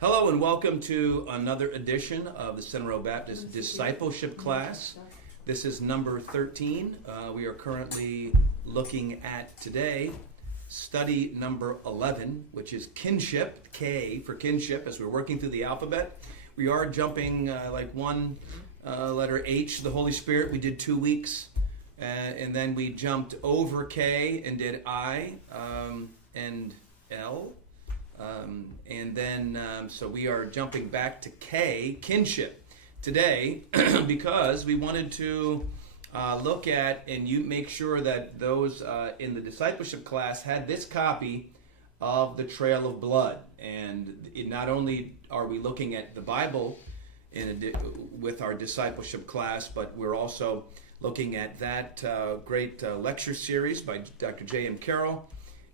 Hello and welcome to another edition of the Center Row Baptist Discipleship class. This is number 13. We are currently looking at today study number 11, which is Kinship, K for Kinship, as we're working through the alphabet. We are jumping like one letter H, the Holy Spirit. We did 2 weeks, and then we jumped over K and did I and L. So we are jumping back to K, Kinship, today because we wanted to look at, and you make sure that those in the discipleship class had this copy of the Trail of Blood. And not only are we looking at the Bible with our discipleship class, but we're also looking at that great lecture series by Dr. J.M. Carroll,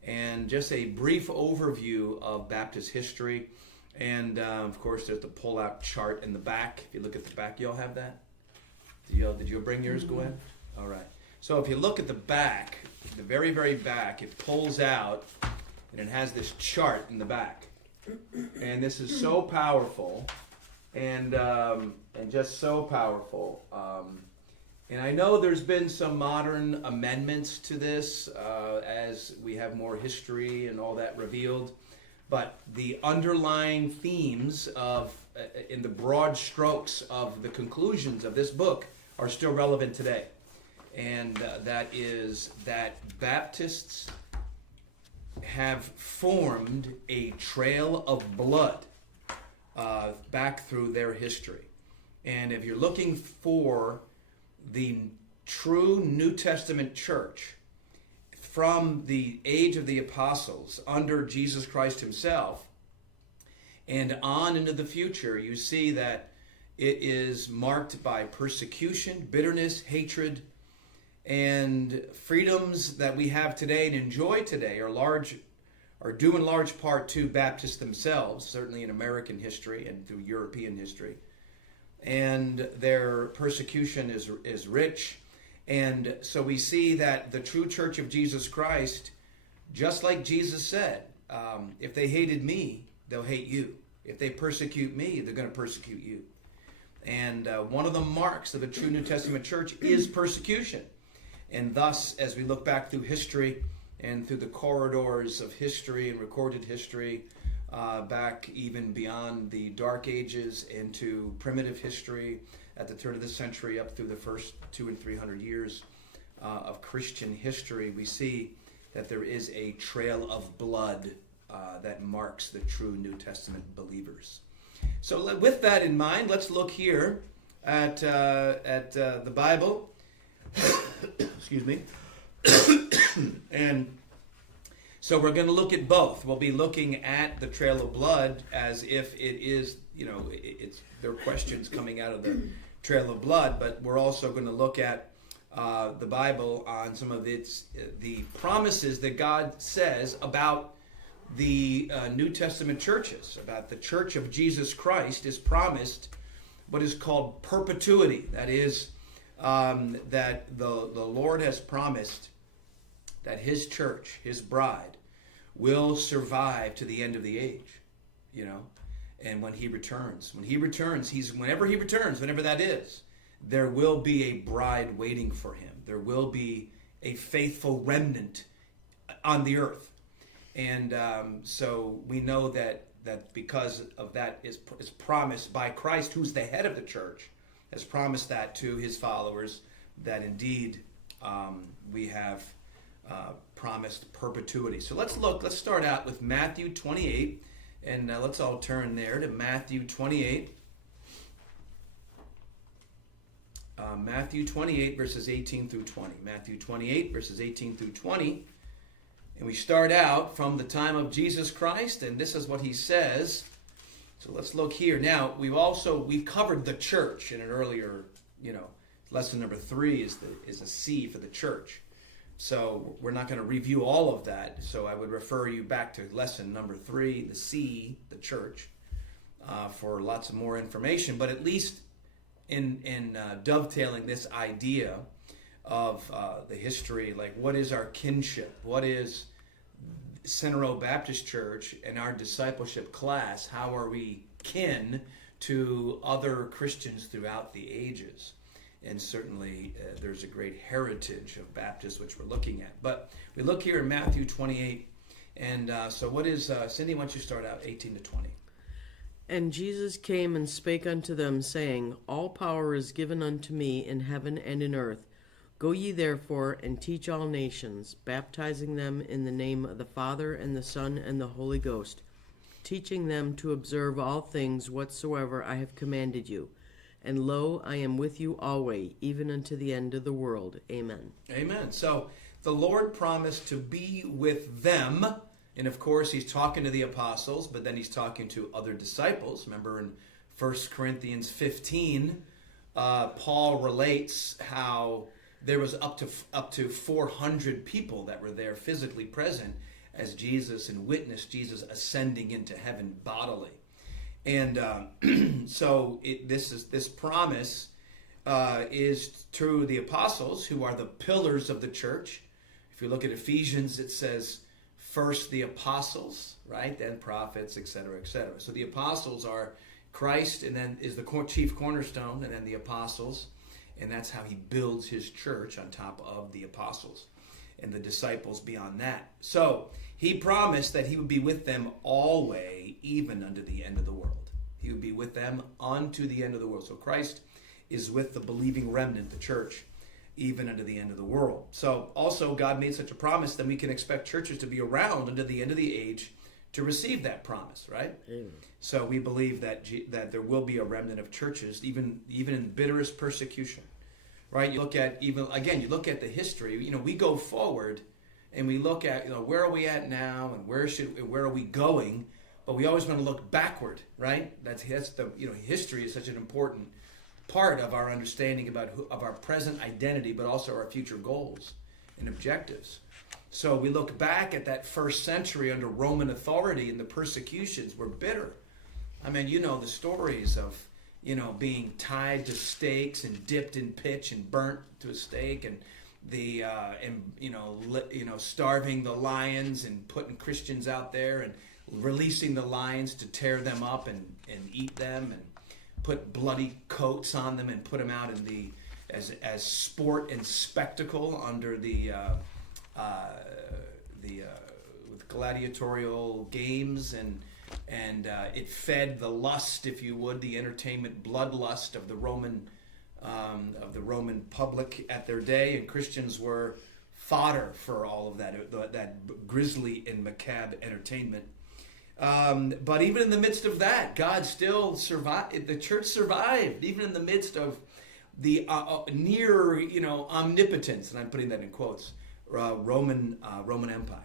and just a brief overview of Baptist history. And of course, there's the pull-out chart in the back. If you look at the back, you all have that? Did you bring yours, Gwen? All right. So if you look at the back, the very, very back, it pulls out, and it has this chart in the back. And this is so powerful, and just so powerful. And I know there's been some modern amendments to this as we have more history and all that revealed. But the underlying themes in the broad strokes of the conclusions of this book are still relevant today. And that is that Baptists have formed a trail of blood back through their history. And if you're looking for the true New Testament church from the age of the apostles under Jesus Christ himself and on into the future, you see that it is marked by persecution, bitterness, hatred, and freedoms that we have today and enjoy today are due in large part to Baptists themselves, certainly in American history and through European history. And their persecution is rich. And so we see that the true church of Jesus Christ, just like Jesus said, if they hated me, they'll hate you. If they persecute me, they're going to persecute you. And one of the marks of the true New Testament church is persecution. And thus, as we look back through history and through the corridors of history and recorded history, back even beyond the Dark Ages into primitive history at the turn of the century up through the first 200 and 300 years of Christian history, we see that there is a trail of blood that marks the true New Testament believers. So with that in mind, let's look here at the Bible. Excuse me. And so we're going to look at both. We'll be looking at the Trail of Blood as if it is, there are questions coming out of the Trail of Blood, but we're also going to look at the Bible on some of the promises that God says about the New Testament churches, about the Church of Jesus Christ is promised what is called perpetuity. That is, that the Lord has promised that his church, his bride, will survive to the end of the age, and when he returns, whenever he returns, whenever that is, there will be a bride waiting for him. There will be a faithful remnant on the earth. And so we know that because of that is promised by Christ, who's the head of the church, has promised that to his followers, that indeed we have promised perpetuity. So let's start out with Matthew 28, and let's all turn there to Matthew 28. Matthew 28, verses 18 through 20. Matthew 28, verses 18 through 20. And we start out from the time of Jesus Christ, and this is what he says. So let's look here. Now, we've covered the church in an earlier, lesson number 3 is a C for the church. So we're not going to review all of that. So I would refer you back to lesson number 3, the C, the church, for lots of more information. But at least in dovetailing this idea of the history, like what is our kinship? What is Center Road Baptist Church and our discipleship class, how are we kin to other Christians throughout the ages? And certainly there's a great heritage of Baptists which we're looking at. But we look here in Matthew 28. And so what is, Cindy, why don't you start out 18 to 20? And Jesus came and spake unto them, saying, All power is given unto me in heaven and in earth. Go ye therefore and teach all nations, baptizing them in the name of the Father and the Son and the Holy Ghost, teaching them to observe all things whatsoever I have commanded you. And lo, I am with you always, even unto the end of the world. Amen. Amen. So the Lord promised to be with them. And of course, he's talking to the apostles, but then he's talking to other disciples. Remember in 1 Corinthians 15, Paul relates how there was up to 400 people that were there physically present as Jesus and witnessed Jesus ascending into heaven bodily. And so this promise is through the apostles, who are the pillars of the church. If you look at Ephesians, it says first the apostles, right? Then prophets, etc., etc. So the apostles are Christ, and then is the chief cornerstone, and then the apostles. And that's how he builds his church, on top of the apostles and the disciples beyond that. So he promised that he would be with them always, even unto the end of the world. He would be with them unto the end of the world. So Christ is with the believing remnant, the church, even unto the end of the world. So also God made such a promise that we can expect churches to be around unto the end of the age to receive that promise, right? Amen. So we believe that there will be a remnant of churches, even in bitterest persecution, right? You look at you look at the history. We go forward, and we look at where are we at now, and where are we going? But we always want to look backward, right? That's the history is such an important part of our understanding of our present identity, but also our future goals and objectives. So we look back at that first century under Roman authority, and the persecutions were bitter. I mean, the stories of, being tied to stakes and dipped in pitch and burnt to a stake, and starving the lions and putting Christians out there and releasing the lions to tear them up and eat them, and put bloody coats on them and put them out in as sport and spectacle under with gladiatorial games, and it fed the lust, if you would, the entertainment bloodlust of the Roman public at their day, and Christians were fodder for all of that grisly and macabre entertainment. But even in the midst of that, God still survived. The church survived, even in the midst of the near, omnipotence, and I'm putting that in quotes, Roman Empire,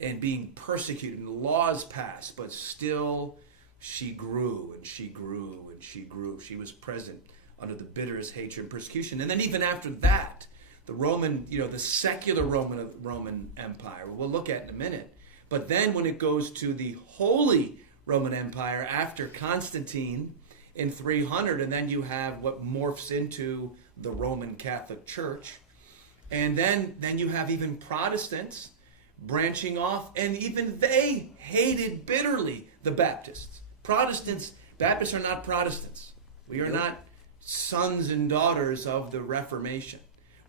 and being persecuted and laws passed, but still she grew and she grew and she grew. She was present under the bitterest hatred and persecution. And then even after that, the Roman, the secular Roman Empire, we'll look at in a minute. But then when it goes to the Holy Roman Empire after Constantine in 300, and then you have what morphs into the Roman Catholic Church. And then you have even Protestants branching off, and even they hated bitterly the Baptists. Baptists are not Protestants. We are not sons and daughters of the Reformation.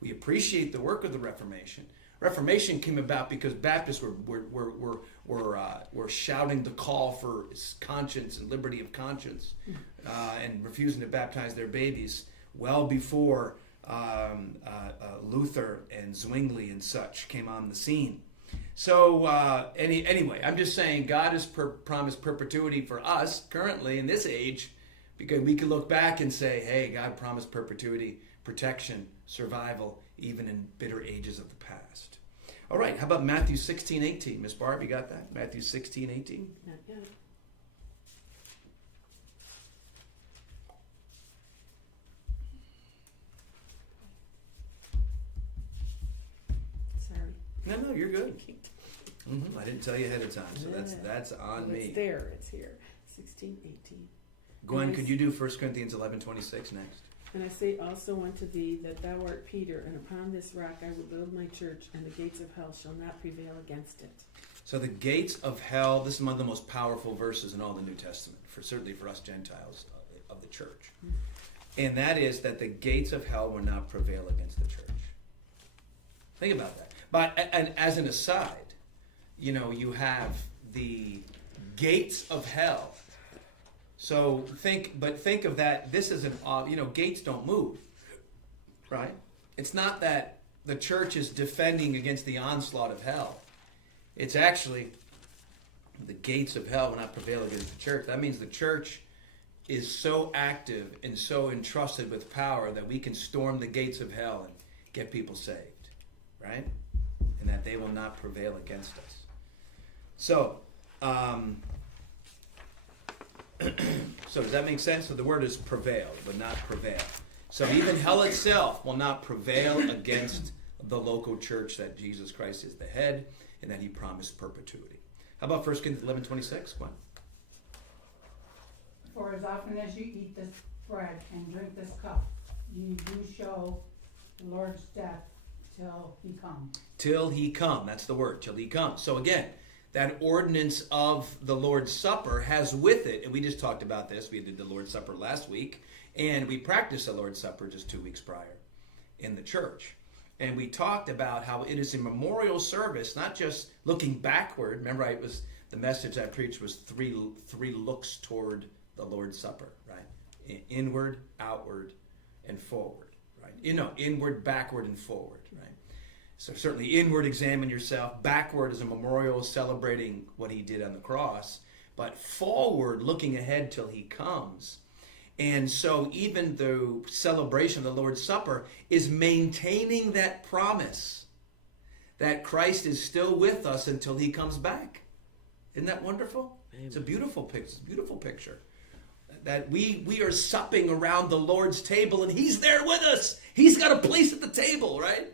We appreciate the work of the Reformation. Reformation came about because Baptists were shouting the call for conscience and liberty of conscience, and refusing to baptize their babies well before Luther and Zwingli and such came on the scene. So anyway, I'm just saying God has promised perpetuity for us currently in this age, because we can look back and say, hey, God promised perpetuity, protection, survival, even in bitter ages of the past. All right, how about Matthew 16:18? Miss Barb, you got that? Matthew 16:18? Not yet. Sorry. No, you're good. I didn't tell you ahead of time, so that's on me. It's there. It's here. 16:18. Gwen, could you do 1 Corinthians 11:26 next? And I say also unto thee that thou art Peter, and upon this rock I will build my church, and the gates of hell shall not prevail against it. So the gates of hell, this is one of the most powerful verses in all the New Testament, certainly for us Gentiles of the church. And that is that the gates of hell will not prevail against the church. Think about that. And as an aside, you have the gates of hell. So think of that. This is gates don't move, right? It's not that the church is defending against the onslaught of hell. It's actually the gates of hell will not prevail against the church. That means the church is so active and so entrusted with power that we can storm the gates of hell and get people saved, right? And that they will not prevail against us. So, so does that make sense? So the word is prevail, but not prevail. So even hell itself will not prevail against the local church that Jesus Christ is the head and that he promised perpetuity. How about 1 Corinthians 11:26? Go on. For as often as you eat this bread and drink this cup, you do show the Lord's death till he comes. Till he come. That's the word, till he comes. So again, that ordinance of the Lord's Supper has with it, and we just talked about this. We did the Lord's Supper last week, and we practiced the Lord's Supper just 2 weeks prior in the church. And we talked about how it is a memorial service, not just looking backward. Remember, the message I preached was three looks toward the Lord's Supper, right? Inward, outward, and forward, right? Inward, backward, and forward, right? So certainly inward, examine yourself. Backward is a memorial celebrating what he did on the cross. But forward, looking ahead till he comes. And so even the celebration of the Lord's Supper is maintaining that promise that Christ is still with us until he comes back. Isn't that wonderful? Amen. It's a beautiful picture. That we are supping around the Lord's table and he's there with us. He's got a place at the table, right?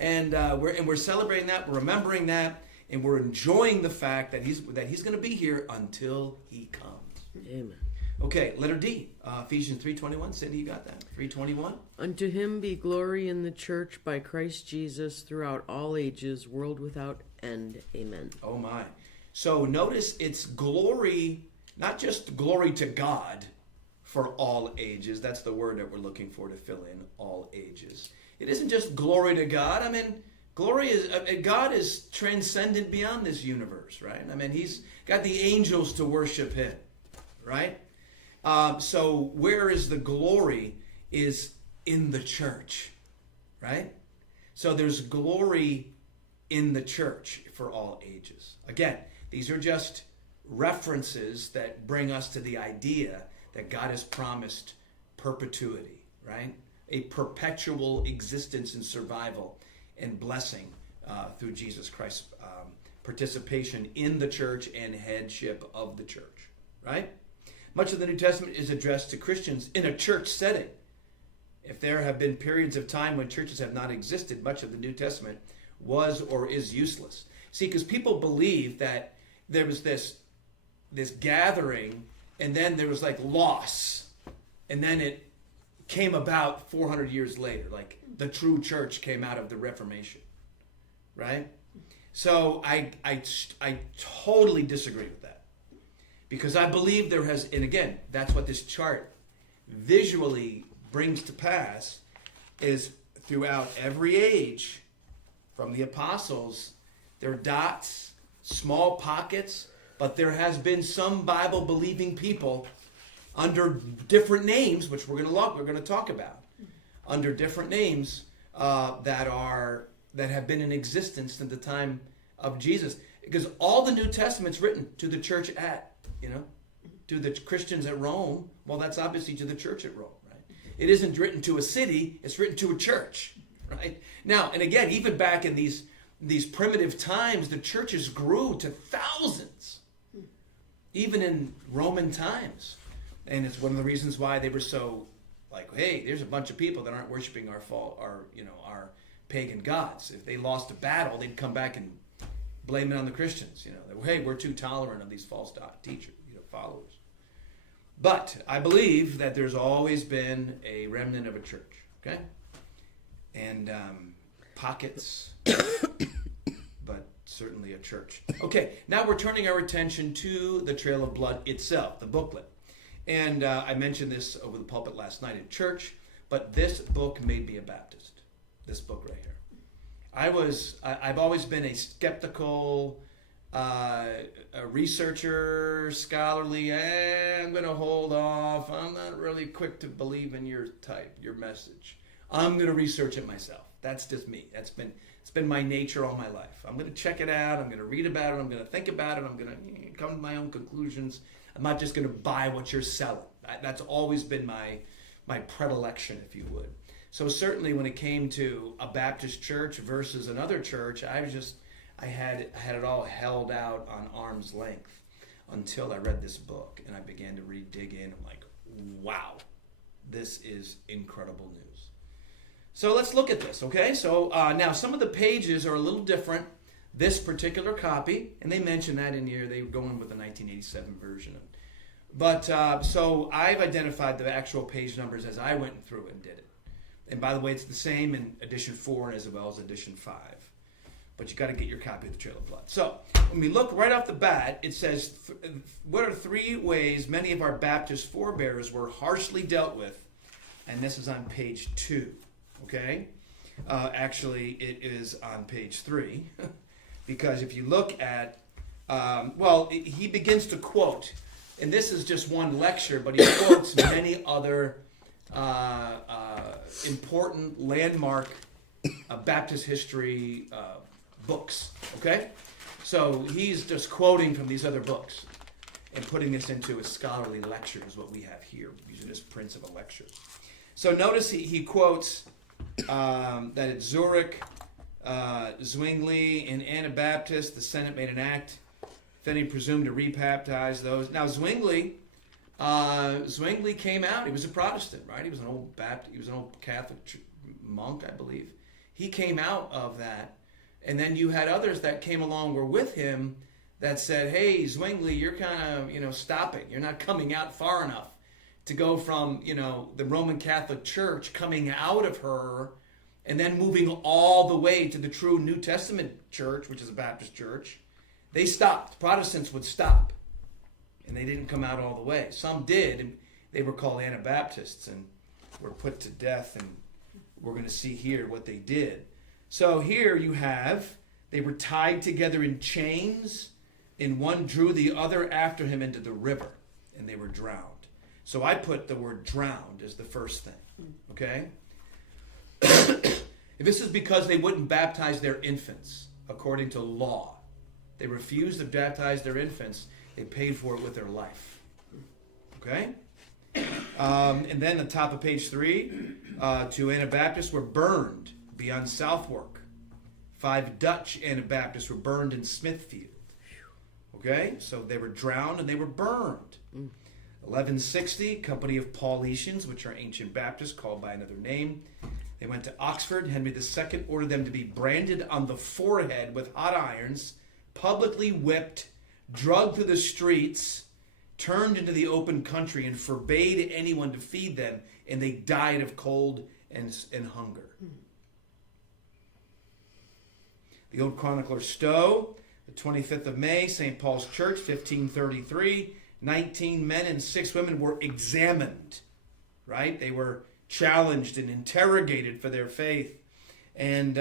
And we're celebrating that, we're remembering that, and we're enjoying the fact that he's going to be here until he comes. Amen. Okay, letter D, Ephesians 3:21. Cindy, you got that? 3:21. Unto him be glory in the church by Christ Jesus throughout all ages, world without end. Amen. Oh my. So notice it's glory, not just glory to God for all ages. That's the word that we're looking for to fill in all ages. It isn't just glory to God. I mean, glory is, God is transcendent beyond this universe, right? I mean, he's got the angels to worship him, right? So where is the glory is in the church, right? So there's glory in the church for all ages. Again, these are just references that bring us to the idea that God has promised perpetuity, right? A perpetual existence and survival and blessing through Jesus Christ's participation in the church and headship of the church, right? Much of the New Testament is addressed to Christians in a church setting. If there have been periods of time when churches have not existed, much of the New Testament was or is useless. See, because people believe that there was this gathering and then there was like loss and then it came about 400 years later, like the true church came out of the Reformation, right? So I totally disagree with that. Because I believe there has, and again, that's what this chart visually brings to pass, is throughout every age, from the apostles, there are dots, small pockets, but there has been some Bible-believing people under different names, which we're going to talk about, under different names that have been in existence at the time of Jesus. Because all the New Testament's written to the church to the Christians at Rome. Well, that's obviously to the church at Rome, right? It isn't written to a city, it's written to a church, right? Now, and again, even back in these primitive times, the churches grew to thousands, even in Roman times. And it's one of the reasons why they were so like, hey, there's a bunch of people that aren't worshiping our pagan gods. If they lost a battle, they'd come back and blame it on the Christians, that, hey, we're too tolerant of these false teachers, followers. But I believe that there's always been a remnant of a church, okay? And pockets, but certainly a church. Okay, now we're turning our attention to the Trail of Blood itself, the booklet. And I mentioned this over the pulpit last night in church, but this book made me a Baptist. This book right here. I've always been a skeptical, a researcher, scholarly, I'm going to hold off. I'm not really quick to believe in your message. I'm going to research it myself. That's just me. It's been my nature all my life. I'm going to check it out. I'm going to read about it. I'm going to think about it. I'm going to come to my own conclusions. I'm not just going to buy what you're selling. That's always been my predilection, if you would. So certainly when it came to a Baptist church versus another church, I had it all held out on arm's length until I read this book and I began to dig in. I'm like, wow, this is incredible news. So let's look at this, okay? So now some of the pages are a little different. This particular copy, and they mentioned that in here, they were going with the 1987 version. But so I've identified the actual page numbers as I went through and did it. And by the way, it's the same in edition 4 as well as edition 5. But you got to get your copy of the Trail of Blood. So when we look right off the bat, it says, what are 3 ways many of our Baptist forebears were harshly dealt with? And this is on page 2, okay? Actually, it is on page 3. Because if you look at, he begins to quote, and this is just one lecture, but he quotes many other important landmark Baptist history books, okay? So he's just quoting from these other books and putting this into a scholarly lecture is what we have here, using this prince of a lecture. So notice he quotes that at Zurich, Zwingli and Anabaptists, the Senate made an act if any presumed to rebaptize those. Now Zwingli came out. He was a Protestant, right? He was an old Baptist. He was an old Catholic monk, I believe. He came out of that, and then you had others that came along were with him that said, "Hey, Zwingli, you're kind of stopping. You're not coming out far enough to go from the Roman Catholic Church coming out of her." And then moving all the way to the true New Testament church, which is a Baptist church, they stopped. Protestants would stop. And they didn't come out all the way. Some did, and they were called Anabaptists and were put to death. And we're going to see here what they did. So here you have, they were tied together in chains, and one drew the other after him into the river, and they were drowned. So I put the word drowned as the first thing, okay? This is because they wouldn't baptize their infants according to law. They refused to baptize their infants. They paid for it with their life. Okay? And then the top of page 3, 2 Anabaptists were burned beyond Southwark. 5 Dutch Anabaptists were burned in Smithfield. Okay? So they were drowned and they were burned. 1160, Company of Paulicians, which are ancient Baptists called by another name. They went to Oxford. Henry II ordered them to be branded on the forehead with hot irons, publicly whipped, dragged through the streets, turned into the open country, and forbade anyone to feed them, and they died of cold and hunger. The Old Chronicler Stowe, the 25th of May, St. Paul's Church, 1533, 19 men and 6 women were examined, right? They were challenged and interrogated for their faith, and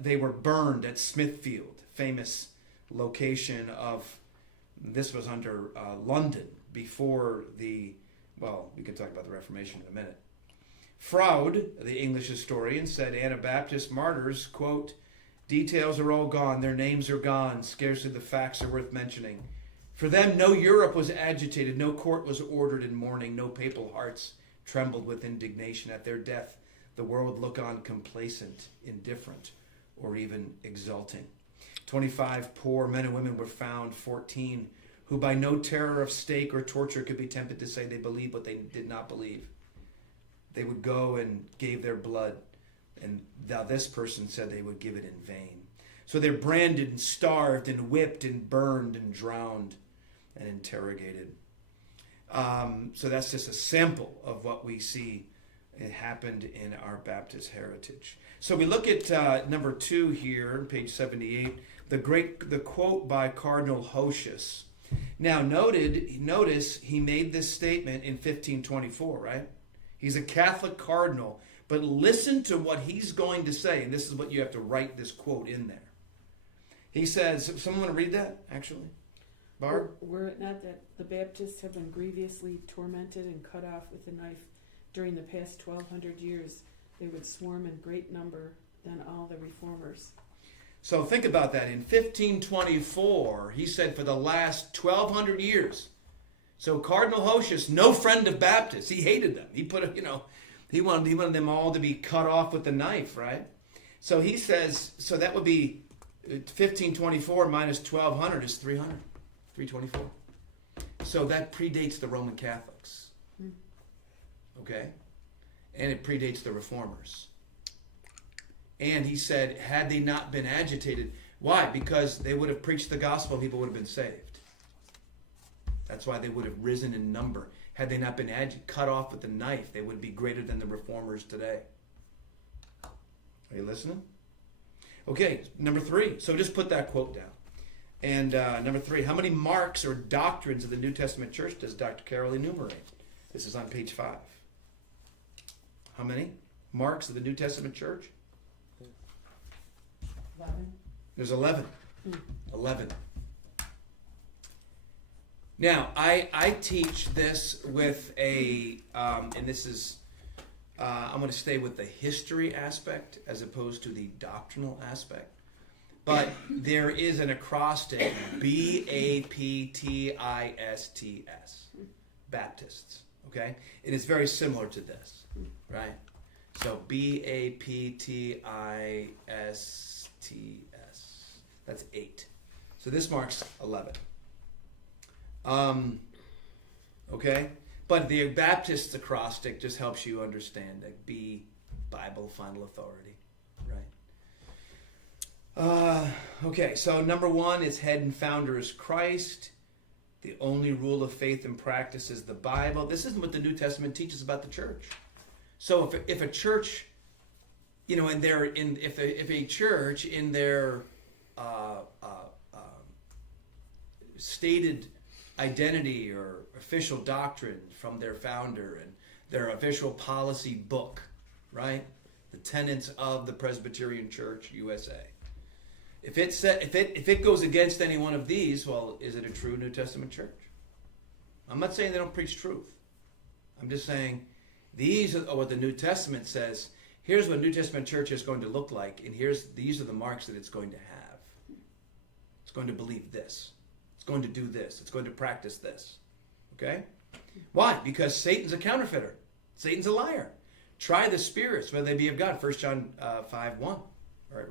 they were burned at Smithfield, famous location of, this was under London before we can talk about the Reformation in a minute. Froude, the English historian, said Anabaptist martyrs, quote, "Details are all gone, their names are gone, scarcely the facts are worth mentioning. For them no Europe was agitated, no court was ordered in mourning, no papal hearts trembled with indignation at their death. The world look on complacent, indifferent, or even exulting. 25 poor men and women were found, 14, who by no terror of stake or torture could be tempted to say they believed what they did not believe. They would go and gave their blood, and now this person said they would give it in vain. So they're branded and starved and whipped and burned and drowned and interrogated. So that's just a sample of what we see It happened in our Baptist heritage. So we look at number 2 here, page 78, the quote by Cardinal Hosius. Now, notice he made this statement in 1524, right? He's a Catholic cardinal, but listen to what he's going to say, and this is what you have to write this quote in there. He says, someone want to read that, actually? Barb? Were it not that the Baptists have been grievously tormented and cut off with a knife during the past 1,200 years, they would swarm in great number than all the reformers. So think about that. In 1524, he said for the last 1,200 years. So Cardinal Hosius, no friend of Baptists. He hated them. He put, he wanted them all to be cut off with the knife, right? So he says, so that would be 1524 minus 1,200 is 300. 324. So that predates the Roman Catholics. Okay? And it predates the Reformers. And he said, had they not been agitated, why? Because they would have preached the gospel, people would have been saved. That's why they would have risen in number. Had they not been cut off with the knife, they would be greater than the Reformers today. Are you listening? Okay, number 3. So just put that quote down. And number 3, how many marks or doctrines of the New Testament church does Dr. Carroll enumerate? This is on page 5. How many marks of the New Testament church? 11. There's 11. 11. Now, I teach this with and this is, I'm going to stay with the history aspect as opposed to the doctrinal aspect. But there is an acrostic, Baptists, Baptists, okay? It is very similar to this, right? So Baptists, that's 8. So this marks 11. Okay? But the Baptist acrostic just helps you understand that B, Bible, final authority, right? Okay, so number 1 is head and founder is Christ. The only rule of faith and practice is the Bible. This isn't what the New Testament teaches about the church. So if a church, if a church in their stated identity or official doctrine from their founder and their official policy book, right? The tenets of the Presbyterian Church USA. If it goes against any one of these, well, is it a true New Testament church? I'm not saying they don't preach truth. I'm just saying these are what the New Testament says. Here's what a New Testament church is going to look like, and these are the marks that it's going to have. It's going to believe this. It's going to do this. It's going to practice this. Okay? Why? Because Satan's a counterfeiter. Satan's a liar. Try the spirits, whether they be of God. 1 John 5:1, or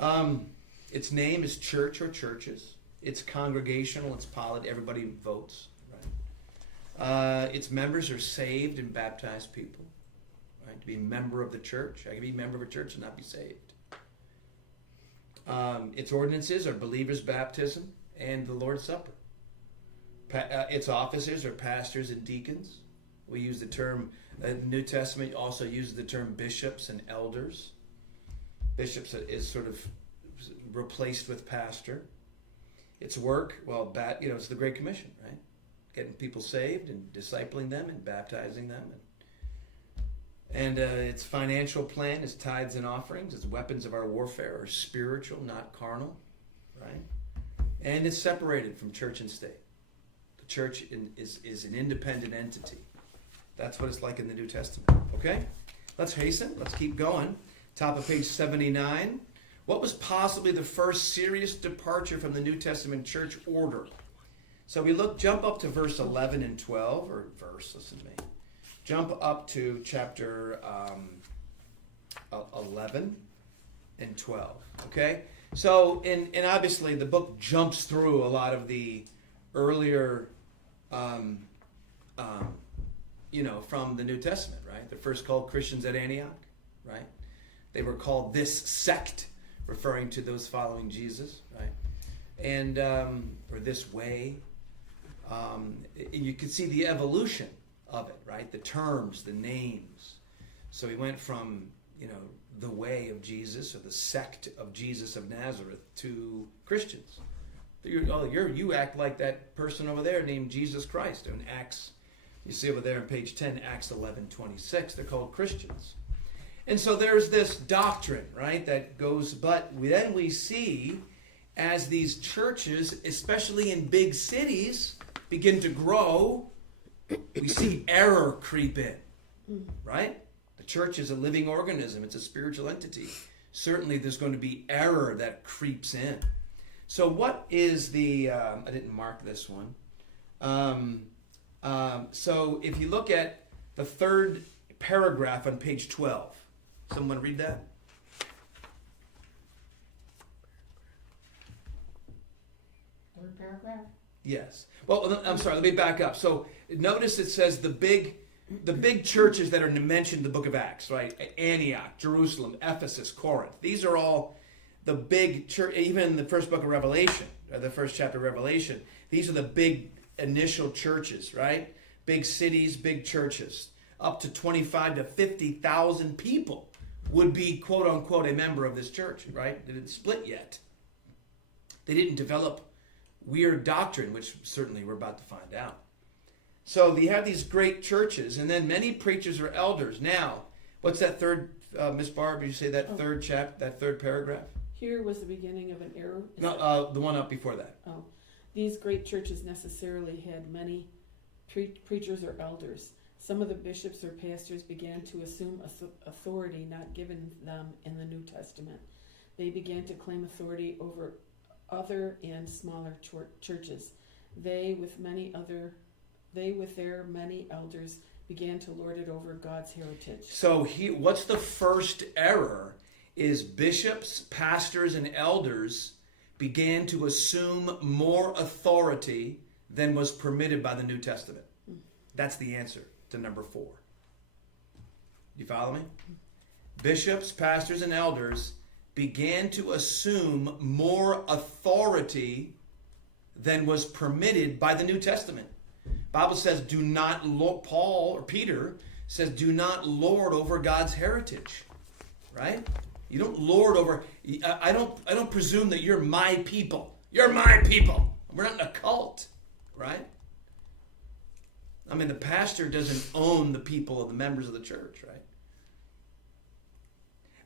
4:1. Its name is church or churches. It's congregational. It's polity. Everybody votes. Right? Its members are saved and baptized people. Right? To be a member of the church. I can be a member of a church and not be saved. Its ordinances are believers' baptism and the Lord's Supper. Its officers are pastors and deacons. We use the term, the New Testament also uses the term bishops and elders. Bishops is sort of replaced with pastor. Its work, it's the Great Commission, right? Getting people saved and discipling them and baptizing them. And its financial plan is tithes and offerings. Its weapons of our warfare are spiritual, not carnal, right? And it's separated from church and state. The church is an independent entity. That's what it's like in the New Testament. Okay? Let's hasten. Let's keep going. Top of page 79. What was possibly the first serious departure from the New Testament church order? So we jump up to verse 11 and 12, listen to me. Jump up to chapter 11 and 12, okay? So, and obviously the book jumps through a lot of the earlier, from the New Testament, right? They're first called Christians at Antioch, right? They were called this sect, referring to those following Jesus, right? And, or this way. You can see the evolution of it, right? The terms, the names. So he went from, the way of Jesus or the sect of Jesus of Nazareth to Christians. You act like that person over there named Jesus Christ. In Acts, you see over there on page 10, Acts 11:26, they're called Christians. And so there's this doctrine, right, that goes, but then we see as these churches, especially in big cities, begin to grow, we see error creep in, right? The church is a living organism. It's a spiritual entity. Certainly there's going to be error that creeps in. So what is the, I didn't mark this one. So if you look at the third paragraph on page 12, someone read that? Third paragraph? Yes. Well, I'm sorry, let me back up. So notice it says the big churches that are mentioned in the book of Acts, right? Antioch, Jerusalem, Ephesus, Corinth. These are all the big church, even in the first book of Revelation, or the first chapter of Revelation. These are the big initial churches, right? Big cities, big churches. Up to 25 to 50,000 people would be, quote unquote, a member of this church, right? They didn't split yet. They didn't develop weird doctrine, which certainly we're about to find out. So you have these great churches, and then many preachers or elders. Now, what's that third, Miss Barb, did you say that third that third paragraph? Here was the beginning of an error. No, the one up before that. Oh, these great churches necessarily had many preachers or elders. Some of the bishops or pastors began to assume authority not given them in the New Testament. They began to claim authority over other and smaller churches. They with their many elders began to lord it over God's heritage. So what's the first error is bishops, pastors, and elders began to assume more authority than was permitted by the New Testament. That's the answer to number 4. You follow me? Bishops, pastors, and elders began to assume more authority than was permitted by the New Testament. Bible says, do not, Paul or Peter says, do not lord over God's heritage, right? You don't lord over, I don't presume that you're my people. You're my people. We're not in a cult, right? I mean, the pastor doesn't own the people of the members of the church, right?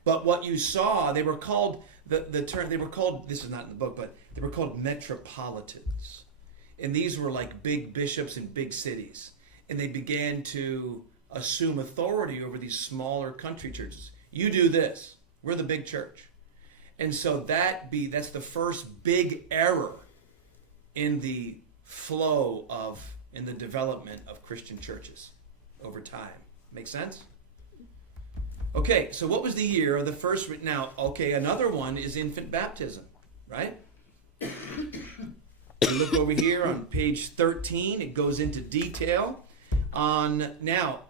But what you saw, they were called, the term, they were called, this is not in the book, but they were called metropolitans. And these were like big bishops in big cities. And they began to assume authority over these smaller country churches. You do this. We're the big church. And so that's the first big error in the flow of, in the development of Christian churches over time. Make sense? Okay, so what was the year of the first? Now, okay, another one is infant baptism, right? You look over here on page 13. It goes into detail on, now,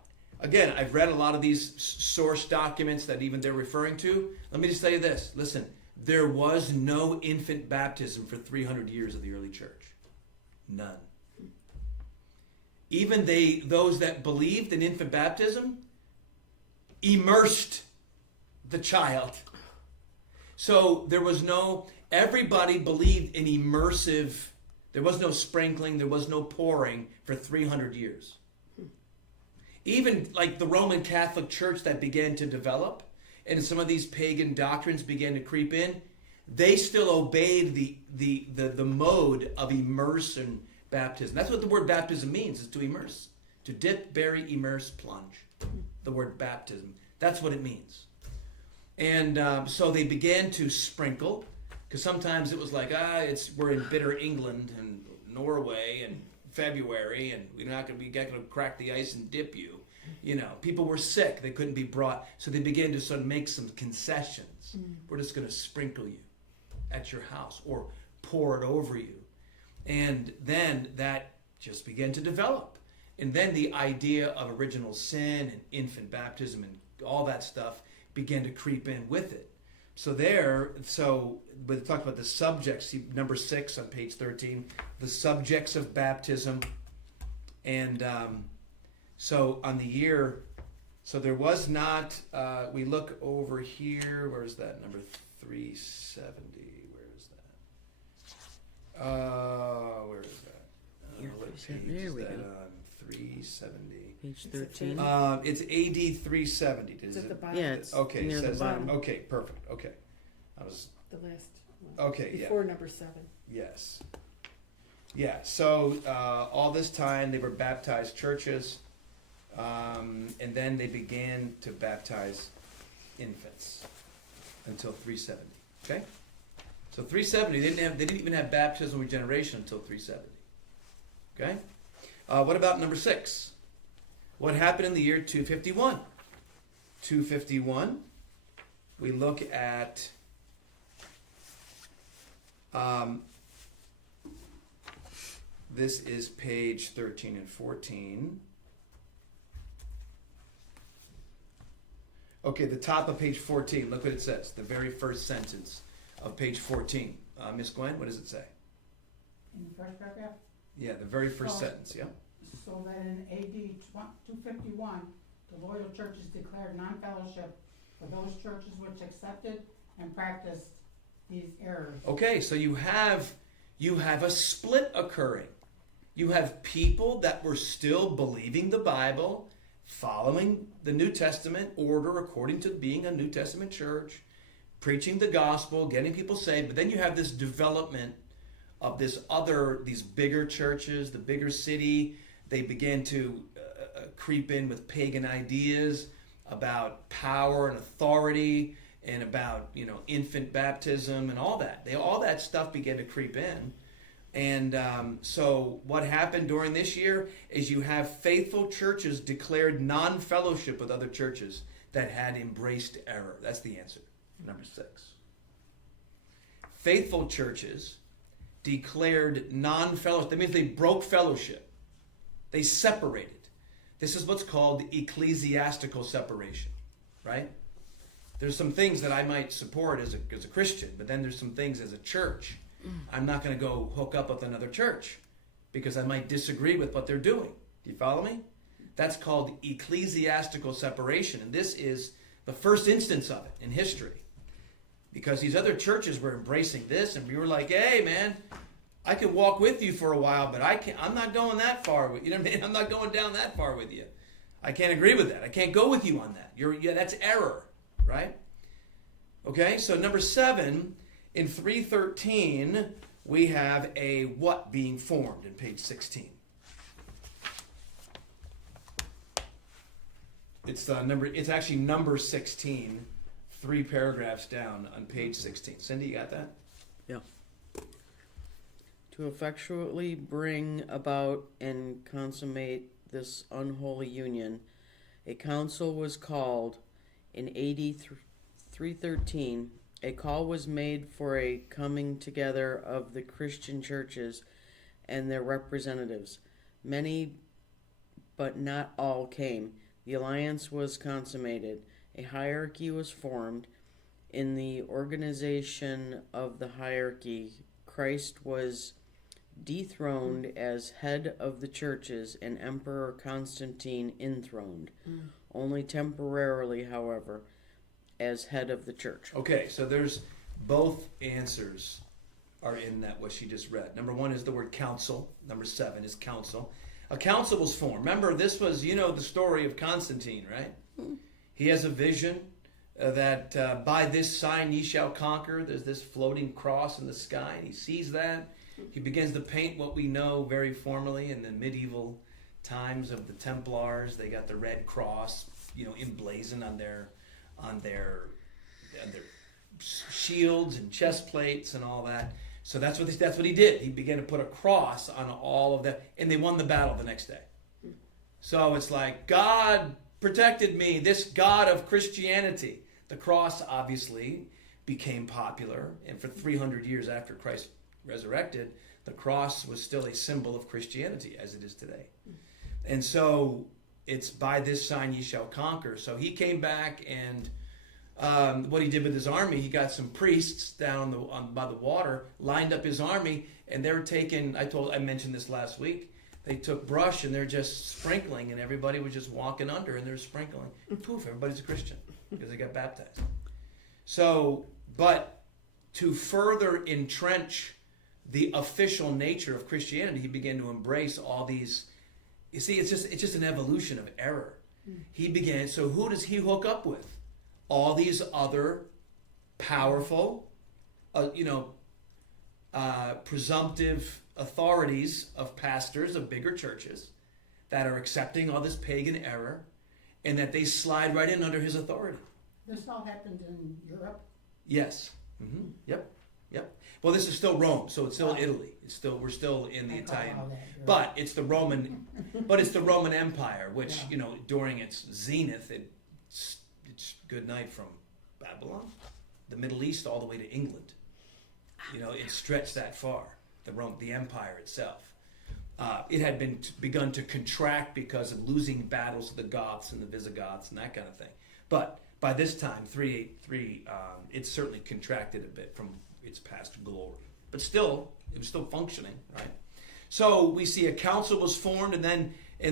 again, I've read a lot of these source documents that even they're referring to. Let me just tell you this. Listen, there was no infant baptism for 300 years of the early church. None. Even those that believed in infant baptism immersed the child. So there was everybody believed in immersive. There was no sprinkling, there was no pouring for 300 years. Even like the Roman Catholic Church that began to develop, and some of these pagan doctrines began to creep in, they still obeyed the mode of immersion baptism. That's what the word baptism means, is to immerse. To dip, bury, immerse, plunge. The word baptism. That's what it means. And so they began to sprinkle, because sometimes it was like, we're in bitter England and Norway and February, and we're not going to crack the ice and dip you. You know, people were sick; they couldn't be brought, so they began to sort of make some concessions. We're just going to sprinkle you at your house or pour it over you, and then that just began to develop. And then the idea of original sin and infant baptism and all that stuff began to creep in with it. So we talked about the subjects, number 6 on page 13, the subjects of baptism. And So on the year, so there was not, we look over here, where's that number 370? Where is that? Where is that? Here, What page there is we that go. on? 370. Page Is it 13. It's AD 370. It's Is at the it? bottom. Yeah, it's Okay, near the says bottom. okay, perfect. Okay, I was The last one. okay. Yeah. Before number 7. Yes. Yeah. So all this time they were baptized churches, and then they began to baptize infants until 370. Okay. So 370 they didn't even have baptismal regeneration until 370. Okay. What about number 6? What happened in the year 251? 251. We look at. This is page 13 and 14. Okay, the top of page 14. Look what it says. The very first sentence of page 14. Miss Gwen, what does it say? In the first paragraph, Yeah, the very first Oh. sentence, yeah? so that in AD 251, the loyal churches declared non-fellowship for those churches which accepted and practiced these errors. Okay, so you have a split occurring. You have people that were still believing the Bible, following the New Testament order according to being a New Testament church, preaching the gospel, getting people saved, but then you have this development of these bigger churches, the bigger city. They began to creep in with pagan ideas about power and authority and about, infant baptism and all that. All that stuff began to creep in. And so what happened during this year is you have faithful churches declared non-fellowship with other churches that had embraced error. That's the answer. Number 6. Faithful churches declared non-fellowship. That means they broke fellowship. They separated. This is what's called ecclesiastical separation, right? There's some things that I might support as a Christian, but then there's some things as a church. I'm not going to go hook up with another church because I might disagree with what they're doing. Do you follow me? That's called ecclesiastical separation, and this is the first instance of it in history. Because these other churches were embracing this, and we were like, hey, man, I can walk with you for a while, but I'm not going that far with you. Know what I mean? I'm not going down that far with you. I can't agree with that. I can't go with you on that. That's error, right? Okay, so number 7, in 313, we have a what being formed in page 16. It's actually number 16, 3 paragraphs down on page 16. Cindy, you got that? Yeah. To effectually bring about and consummate this unholy union, a council was called in AD 313. A call was made for a coming together of the Christian churches and their representatives. Many, but not all, came. The alliance was consummated. A hierarchy was formed. In the organization of the hierarchy, Christ was dethroned as head of the churches and Emperor Constantine enthroned, only temporarily, however, as head of the church. Okay, so there's both answers are in that what she just read. Number 1 is the word council. Number 7 is council. A council was formed. Remember, this was, the story of Constantine, right? He has a vision that by this sign ye shall conquer. There's this floating cross in the sky, and he sees that. He begins to paint what we know very formally in the medieval times of the Templars. They got the red cross, emblazoned on their shields and chest plates and all that. So that's what he did. He began to put a cross on all of that, and they won the battle the next day. So it's like, God protected me, this God of Christianity. The cross obviously became popular, and for 300 years after Christ resurrected, the cross was still a symbol of Christianity as it is today. And so it's by this sign ye shall conquer. So he came back, and what he did with his army, he got some priests down by the water, lined up his army, and they were taking, I mentioned this last week, they took brush and they're just sprinkling, and everybody was just walking under and they're sprinkling. Poof, everybody's a Christian because they got baptized. So, but to further entrench the official nature of Christianity, he began to embrace all these. You see, it's just an evolution of error. He began. So who does he hook up with? All these other powerful, presumptive authorities of pastors of bigger churches that are accepting all this pagan error, and that they slide right in under his authority. This all happened in Europe? Yes. Mm-hmm. Yep. Well, this is still Rome, so it's still Italy. We're still in the Italian, but it's the Roman, Empire, which during its zenith, it's good night from Babylon, the Middle East, all the way to England. It stretched that far. The empire itself. It had begun to contract because of losing battles to the Goths and the Visigoths and that kind of thing. But by this time, 383, it certainly contracted a bit from its past glory. But still, it was still functioning, right? So we see a council was formed, and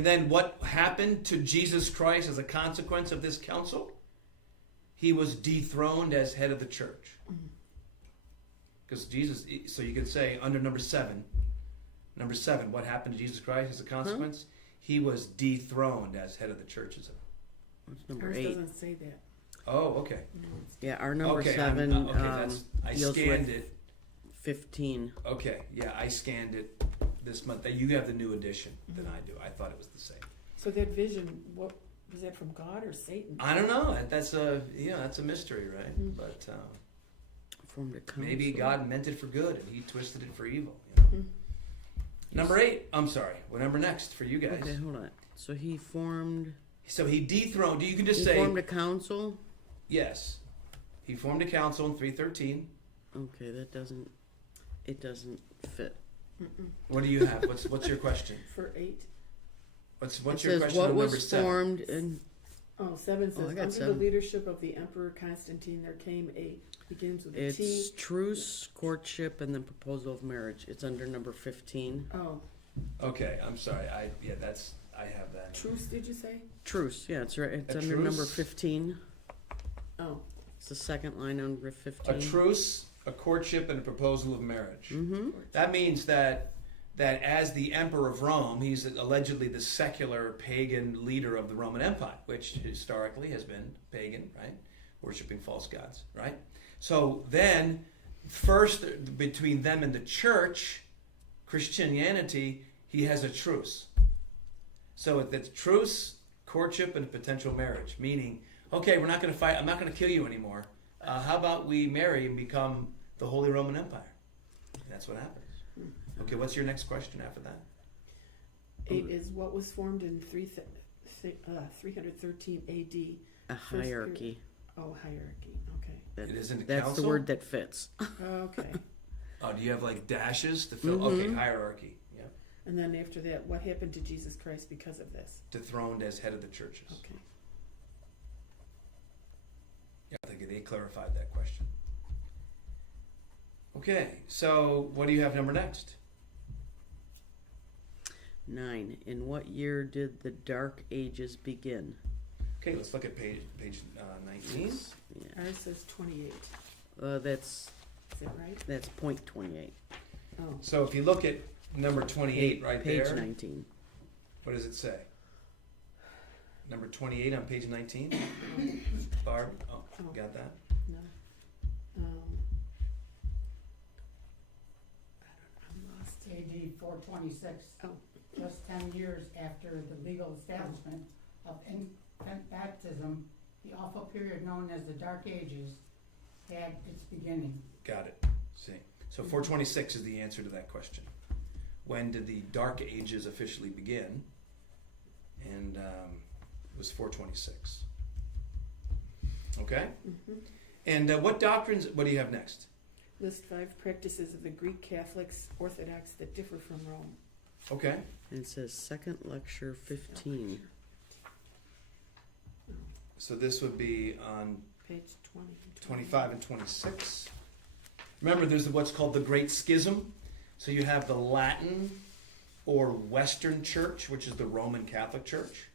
then what happened to Jesus Christ as a consequence of this council? He was dethroned as head of the church. Because Jesus, so you could say under number seven, what happened to Jesus Christ as a consequence? He was dethroned as head of the church. That's number Ours 8. doesn't say that. Oh, okay. Yeah, our number Okay, 7 I deals scanned with it. 15. Okay, yeah, I scanned it this month. You have the new edition than I do. I thought it was the same. So that vision, what was that, from God or Satan? I don't know. That's a mystery, right? But Formed a council. maybe God meant it for good and he twisted it for evil. Number 8. I'm sorry. What number next for you guys? Okay, hold on. So he formed. So he dethroned. You can just He say formed a council. yes. He formed a council in 313. Okay, that doesn't. It doesn't fit. What do you have? What's your question? For 8? What's It your says question what on number was 7? formed in. 7 says, I got under 7. the leadership of the Emperor Constantine, there came begins with a It's T. truce, courtship, and then proposal of marriage. It's under number 15. Oh, Okay, I'm sorry. I have that. truce, did you say? Truce, yeah, it's right. It's A under truce? number 15. Oh, It's the second line under 15. A truce, a courtship, and a proposal of marriage. Mm-hmm. That means that as the emperor of Rome, he's allegedly the secular pagan leader of the Roman Empire, which historically has been pagan, right? Worshipping false gods, right? So then, first, between them and the church, Christianity, he has a truce. So it's truce, courtship, and potential marriage, meaning, okay, we're not going to fight, I'm not going to kill you anymore. How about we marry and become the Holy Roman Empire? That's what happens. Okay, what's your next question after that? 8 is what was formed in 313 AD. A hierarchy. Oh, hierarchy. Okay. It isn't a That's council? the word that fits. Okay. Oh, do you have like dashes to fill? Mhm. Okay, hierarchy. Yeah. And then after that, what happened to Jesus Christ because of this? Dethroned as head of the churches. Okay. Yeah, I think they clarified that question. Okay, so what do you have number next? 9. In what year did the Dark Ages begin? Okay, let's look at page 19. Yeah. Ours says 28. That's Is that right? point 28. Oh, So if you look at number 28 right Page there, 19. what does it say? Number 28 on page 19? Barb? Oh, got that? no. I'm lost. AD 426. Oh. Just 10 years after the legal establishment of infant baptism, the awful period known as the Dark Ages had its beginning. Got it. See. So 426 is the answer to that question. When did the Dark Ages officially begin? And it was 426. Okay? Mm-hmm. And what doctrines, what do you have next? List 5 practices of the Greek Catholics Orthodox that differ from Rome. Okay. And it says second lecture 15. So this would be on Page 20. 25 and 26. Remember, there's what's called the Great Schism. So you have the Latin or Western Church, which is the Roman Catholic Church.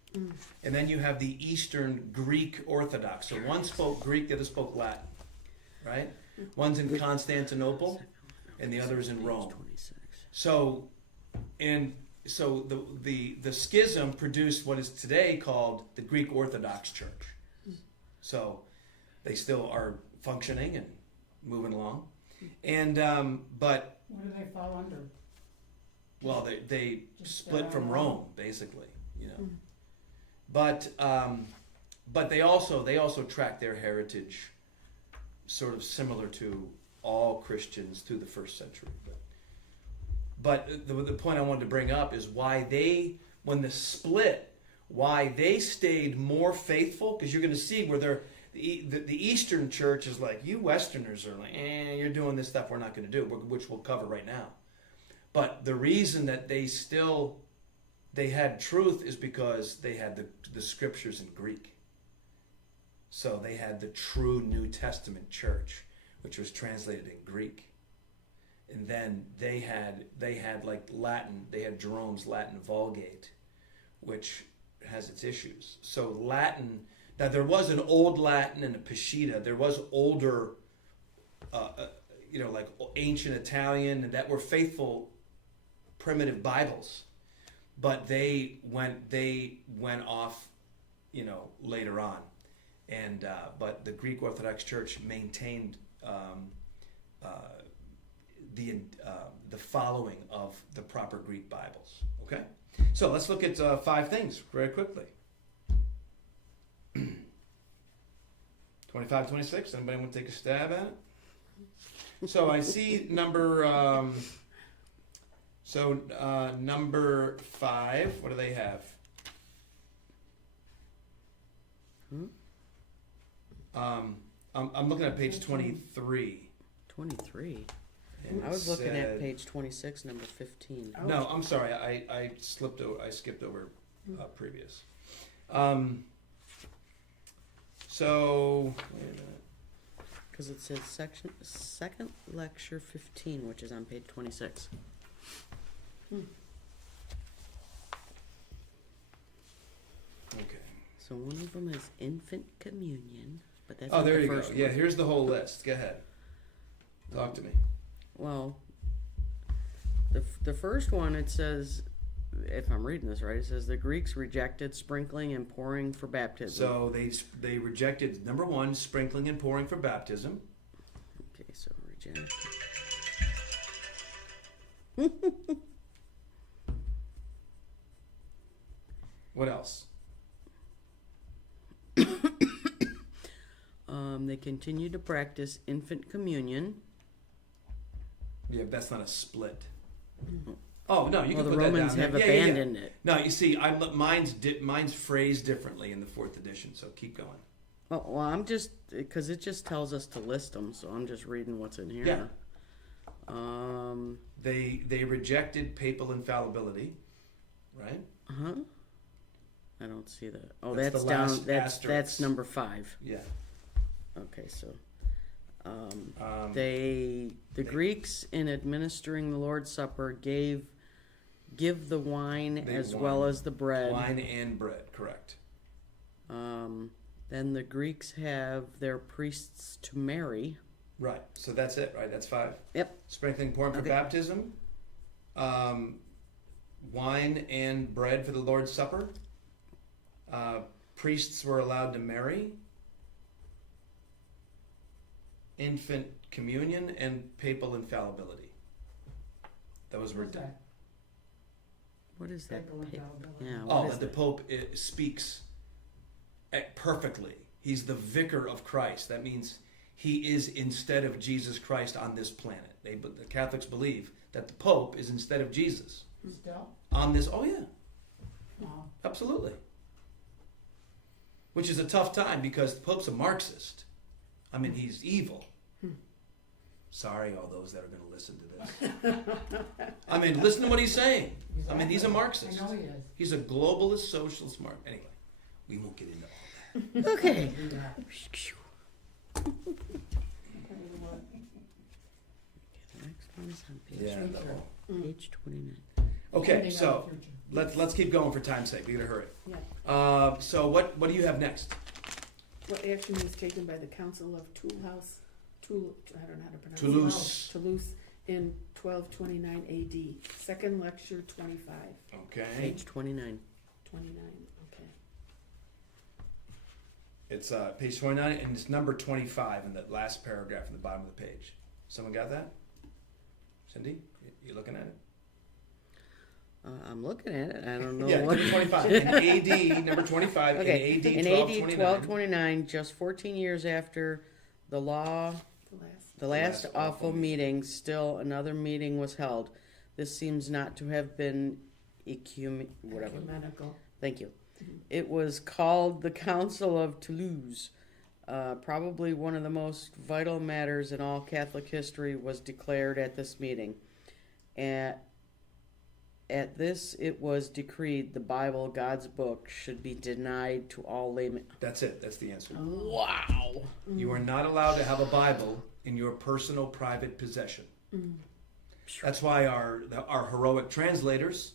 And then you have the Eastern Greek Orthodox. So one spoke Greek, the other spoke Latin, right? One's in Constantinople, and the other is in Rome. So, the schism produced what is today called the Greek Orthodox Church. So they still are functioning and moving along, and but What do they fall under? well, they Just, split from Rome. Rome, basically, you know. But they also track their heritage, sort of similar to all Christians through the first century. But the point I wanted to bring up is why when the split, why they stayed more faithful, because you're going to see where the Eastern Church is like, you Westerners are like, you're doing this stuff we're not going to do, which we'll cover right now. But the reason that they had truth is because they had the scriptures in Greek. So they had the true New Testament church, which was translated in Greek. And then they had like Latin, they had Jerome's Latin Vulgate, which has its issues. So Latin, now there was an old Latin and a Peshitta. There was older, like ancient Italian, and that were faithful primitive Bibles. But they went off, later on. And but the Greek Orthodox Church maintained the following of the proper Greek Bibles. Okay, so let's look at 5 things very quickly. 25, 26. Anybody want to take a stab at it? So I see number 5. What do they have? I'm looking at page 23. 23. And I was it looking at said- page 26, number 15. No, I'm sorry. I skipped over previous. So wait a minute. Because it says second lecture 15, which is on page 26. Okay. So one of them is infant communion, but that's Oh, not there the you go. first Yeah, one. here's the whole list. Go ahead. Talk to me. Well, the first one, it says, if I'm reading this right, it says the Greeks rejected sprinkling and pouring for baptism. So they rejected number 1, sprinkling and pouring for baptism. Okay, so reject. What else? They continue to practice infant communion. Yeah, that's not a split. Oh no, you Well, can the put Romans that down have there. Yeah. abandoned it. No, you see, mine's phrased differently in the 4th edition. So keep going. Well, I'm just, because it just tells us to list them, so I'm just reading what's in here. Yeah. They rejected papal infallibility, right? Uh-huh. I don't see that. Oh, That's that's the down, last that's asterisk. number 5. Yeah. Okay, so the Greeks in administering the Lord's Supper give the wine as well as the bread. Wine and bread, correct. Then the Greeks have their priests to marry. Right. So that's it, right? That's 5. Yep. Sprinkling, pouring for Okay. baptism. Wine and bread for the Lord's Supper. Priests were allowed to marry. Infant communion and papal infallibility. Those were What's that? What is that? Papal infallibility. Yeah. Oh, What is that the that? Pope speaks perfectly. He's the vicar of Christ. That means he is instead of Jesus Christ on this planet. The Catholics believe that the Pope is instead of Jesus Still? on this. Oh yeah, No. absolutely. Which is a tough time because the Pope's a Marxist. I mean, he's evil. Sorry, all those that are going to listen to this. I mean, listen to what he's saying. I mean, he's a Marxist. I know he is. He's a globalist, socialist Marxist. Anyway, we won't get into all that. Okay. Do that. The next one is on Yeah. page 29. Okay, Depending on so the future. let's keep going for time's sake. We gotta hurry. Yeah. So what do you have next? What action was taken by the Council of I don't know how to pronounce Toulouse. it. Toulouse in 1229 AD. Second lecture 25. Okay. Page 29. 29, okay. It's page 29, and it's number 25 in the last paragraph in the bottom of the page. Someone got that? Cindy, you looking at it? I'm looking at it. I don't know Yeah, what. number 25. In AD, number 25, Okay, in AD in 1229. 1229, just 14 years after the law, The the last last. last awful awful meeting, still another meeting was held. This seems not to have been whatever. Ecumenical. Thank you. Mhm. It was called the Council of Toulouse. Probably one of the most vital matters in all Catholic history was declared at this meeting. At this, it was decreed the Bible, God's book, should be denied to all laymen. That's it. That's the answer. Oh. Wow! You are not allowed to have a Bible in your personal private possession. Mm. That's why our heroic translators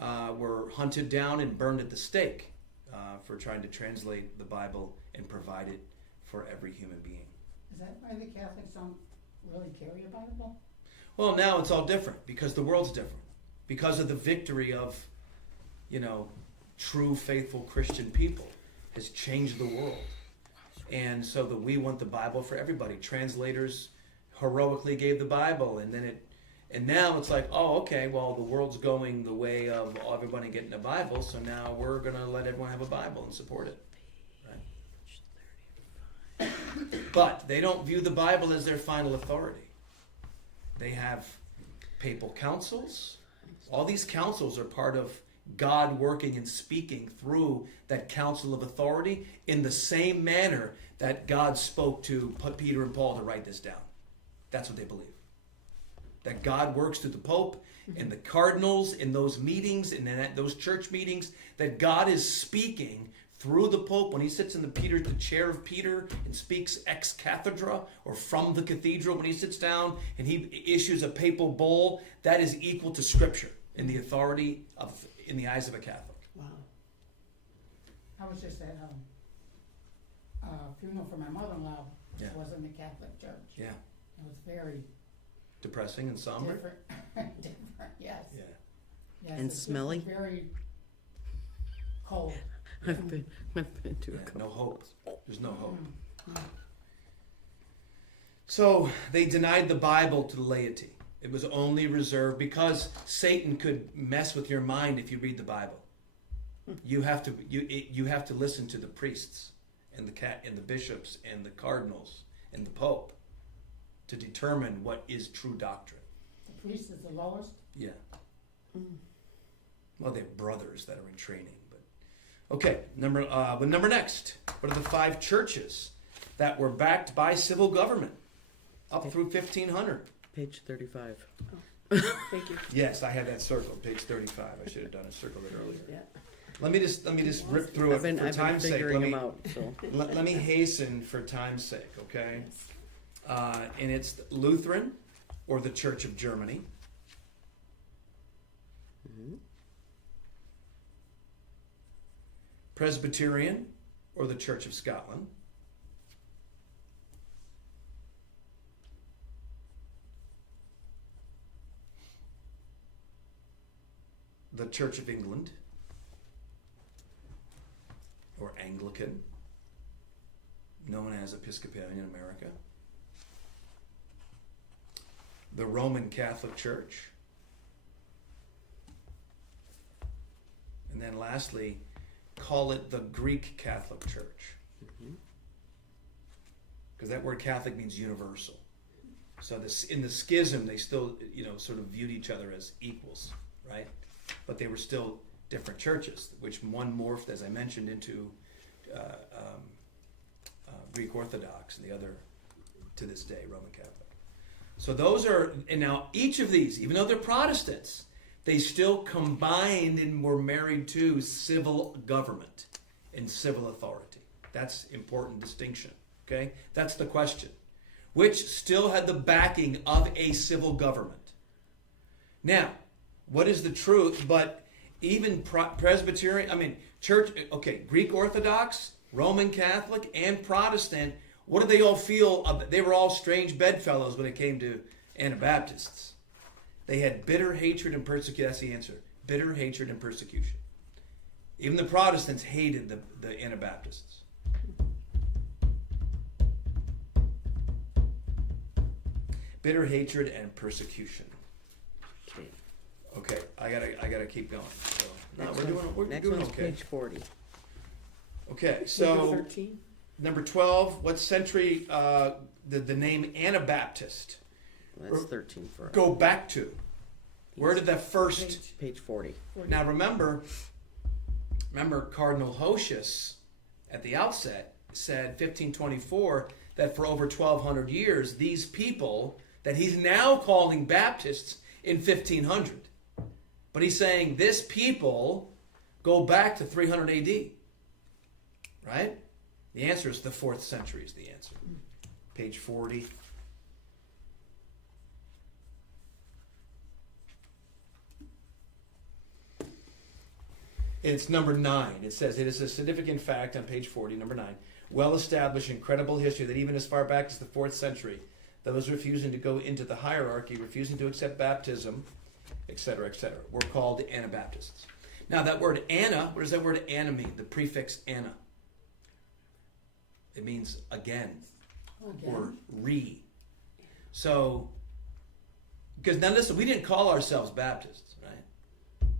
were hunted down and burned at the stake for trying to translate the Bible and provide it for every human being. Is that why the Catholics don't really carry a Bible? Well, now it's all different because the world's different. Because of the victory of, true faithful Christian people has changed the world. And so we want the Bible for everybody. Translators heroically gave the Bible, and now it's like, oh, okay, well, the world's going the way of everybody getting a Bible, so now we're going to let everyone have a Bible and support it. Right? But they don't view the Bible as their final authority. They have papal councils. All these councils are part of God working and speaking through that council of authority in the same manner that God spoke to Peter and Paul to write this down. That's what they believe. That God works through the Pope and the cardinals in those meetings and in those church meetings, that God is speaking through the Pope when he sits in the chair of Peter and speaks ex cathedra, or from the cathedral when he sits down and he issues a papal bull. That is equal to Scripture in the authority in the eyes of a Catholic. Wow. I was just at a funeral for my mother-in-law, which Yeah. was in the Catholic Church. Yeah. It was very Depressing and somber. different, yes. Yeah. Yes, And it was smelly? very cold. I've been to a Yeah, couple. no hope. There's no hope. Mm. So they denied the Bible to the laity. It was only reserved because Satan could mess with your mind if you read the Bible. You have to listen to the priests and the bishops and the cardinals and the Pope to determine what is true doctrine. The priest is the lowest. Yeah. Mm. Well, they have brothers that are in training, but okay. Number next. What are the 5 churches that were backed by civil government up through 1500? Page 35. Thank you. Yes, I had that circled, page 35. I should have done a circle it earlier. Yeah. Let me just rip through it I've been for time's sake. figuring them out. So Let me hasten for time's sake, okay? Yes. And it's Lutheran, or the Church of Germany. Mhm. Presbyterian, or the Church of Scotland. The Church of England, or Anglican, known as Episcopalian in America. The Roman Catholic Church. And then lastly, call it the Greek Catholic Church. Because that word Catholic means universal. So in the schism, they still, sort of viewed each other as equals, right? But they were still different churches, which one morphed, as I mentioned, into Greek Orthodox, and the other, to this day, Roman Catholic. So those are, and now each of these, even though they're Protestants, they still combined and were married to civil government and civil authority. That's important distinction, okay? That's the question. Which still had the backing of a civil government. Now, What is the truth? But even Presbyterian, church, okay, Greek Orthodox, Roman Catholic, and Protestant, what did they all feel? They were all strange bedfellows when it came to Anabaptists. They had bitter hatred and persecution. That's the answer. Bitter hatred and persecution. Even the Protestants hated the Anabaptists. Bitter hatred and persecution. Okay, I gotta keep going. So, no, we're Next doing one's okay. page 40. Okay, Number so 13. number 12. What century the name Anabaptist That's 13 for us. go back to? Where did that first? Page 40. Now remember Cardinal Hosius at the outset said 1524 that for over 1,200 years these people that he's now calling Baptists in 1500. But he's saying this people go back to 300 AD. Right? The answer is the 4th century is the answer. Page 40. It's number 9. It says, it is a significant fact on page 40, number 9, well-established and credible history that even as far back as the 4th century, those refusing to go into the hierarchy, refusing to accept baptism, etc., were called Anabaptists. Now that word Anna, what does that word Anna mean? The prefix Anna. It means again, or re. So, because now listen, we didn't call ourselves Baptists, right?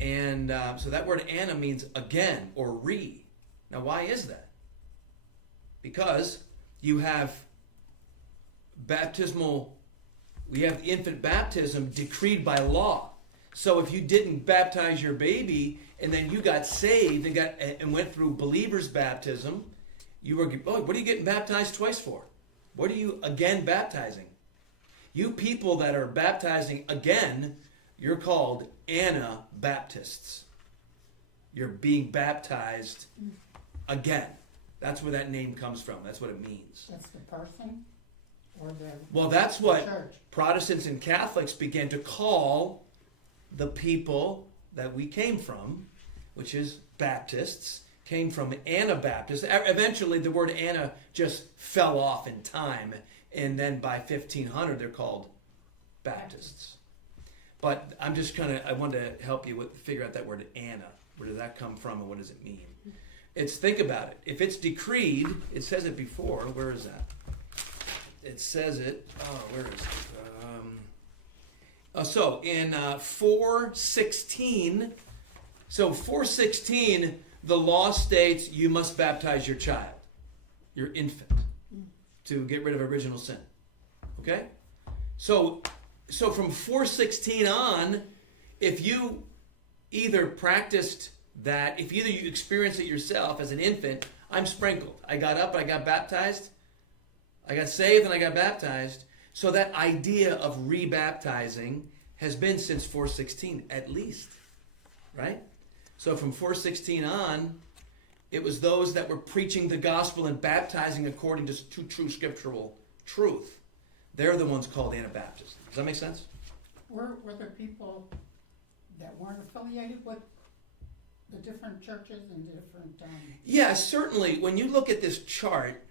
And so that word Anna means again or re. Now why is that? Because you have we have infant baptism decreed by law. So if you didn't baptize your baby and then you got saved and went through believer's baptism, what are you getting baptized twice for? What are you again baptizing? You people that are baptizing again, you're called Anabaptists. You're being baptized again. That's where that name comes from. That's what it means. That's the person or the Well, that's what church? Protestants and Catholics began to call the people that we came from, which is Baptists, came from Anabaptists. Eventually, the word Anna just fell off in time, and then by 1500, they're called Baptists. But I wanted to help you figure out that word Anna. Where did that come from, and what does it mean? Think about it. If it's decreed, it says it before. Where is that? It says it. Where is it? So in 416. So 416, the law states you must baptize your child, your infant, to get rid of original sin. Okay? So from 416 on, if you either practiced that, if either you experienced it yourself as an infant, I'm sprinkled. I got up, I got baptized, I got saved, and I got baptized. So that idea of rebaptizing has been since 416 at least, right? So from 416 on, it was those that were preaching the gospel and baptizing according to true scriptural truth. They're the ones called Anabaptists. Does that make sense? Were there people that weren't affiliated with the different churches and different... Yeah, certainly. When you look at this chart,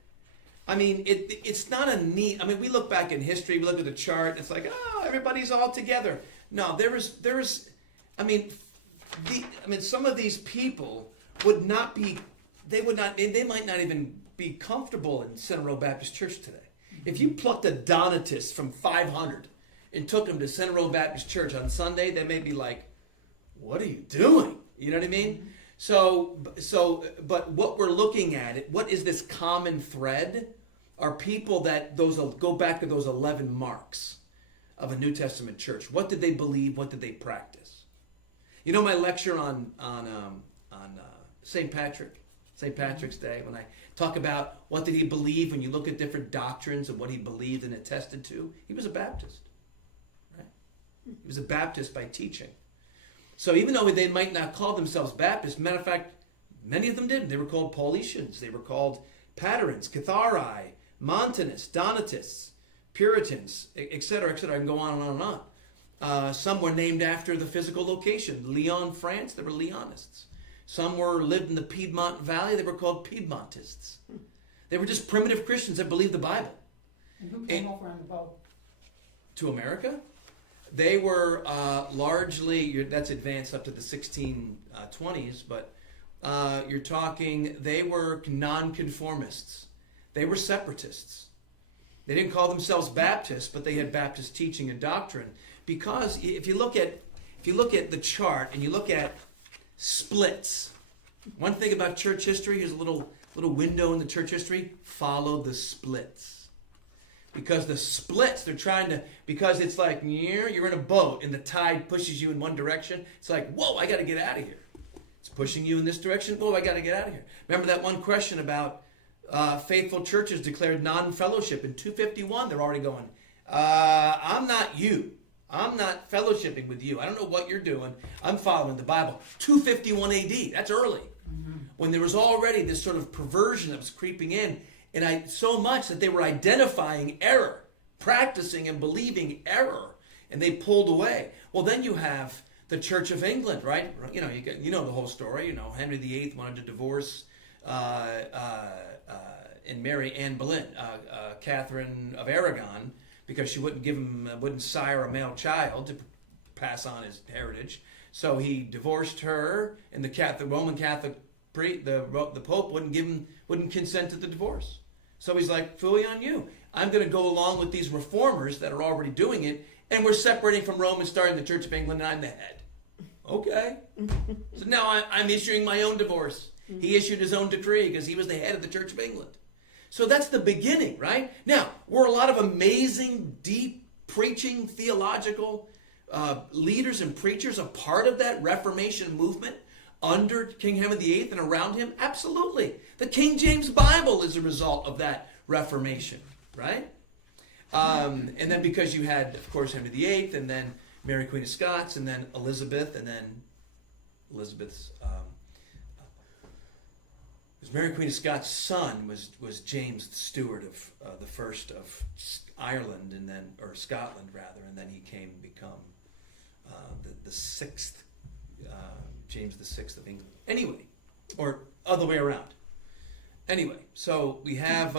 it's not a neat... we look back in history, we look at the chart, it's like, everybody's all together. No, some of these people would not be... They might not even be comfortable in Center Road Baptist Church today. If you plucked a Donatist from 500 and took them to Center Road Baptist Church on Sunday, they may be like, what are you doing? You know what I mean? But what we're looking at, what is this common thread? Are people that go back to those 11 marks of a New Testament church. What did they believe? What did they practice? You know my lecture on St. Patrick's Day, when I talk about what did he believe, when you look at different doctrines and what he believed and attested to, he was a Baptist. Right? He was a Baptist by teaching. So even though they might not call themselves Baptists, matter of fact, many of them didn't. They were called Paulicians. They were called Paterins, Cathari, Montanists, Donatists, Puritans, etc., etc. I can go on and on and on. Some were named after the physical location. Lyon, France, they were Lyonists. Some lived in the Piedmont Valley. They were called Piedmontists. They were just primitive Christians that believed the Bible. And who came over on the boat? To America, they were largely, that's advanced up to the 1620s, but you're talking, they were nonconformists. They were separatists. They didn't call themselves Baptists, but they had Baptist teaching and doctrine. Because if you look at the chart and you look at splits, one thing about church history, here's a little window in the church history, follow the splits. Because the splits, because it's like, you're in a boat and the tide pushes you in one direction. It's like, whoa, I got to get out of here. It's pushing you in this direction. Whoa, I got to get out of here. Remember that one question about faithful churches declared non-fellowship. In 251, they're already going, I'm not you. I'm not fellowshipping with you. I don't know what you're doing. I'm following the Bible. 251 AD, that's early. When there was already this sort of perversion that was creeping in. And so much that they were identifying error, practicing and believing error, and they pulled away. Well, then you have the Church of England, right? You know the whole story. Henry VIII wanted to divorce and marry Anne Boleyn, Catherine of Aragon, because she wouldn't sire a male child to pass on his heritage. So he divorced her, and the Roman Catholic the Pope wouldn't consent to the divorce. So he's like, fooey on you. I'm going to go along with these reformers that are already doing it, and we're separating from Rome and starting the Church of England, and I'm the head. Okay. So now I'm issuing my own divorce. He issued his own decree because he was the head of the Church of England. So that's the beginning, right? Now, were a lot of amazing, deep, preaching, theological leaders and preachers a part of that Reformation movement under King Henry VIII and around him? Absolutely. The King James Bible is a result of that Reformation, right? And then because you had, of course, Henry VIII, and then Mary Queen of Scots, and then Elizabeth, and then Elizabeth's... Mary Queen of Scots' son was James the Steward of the first of Ireland, and then, or Scotland rather, and then he came to become the sixth James the Sixth of England. Anyway, or other way around. Anyway, so we have.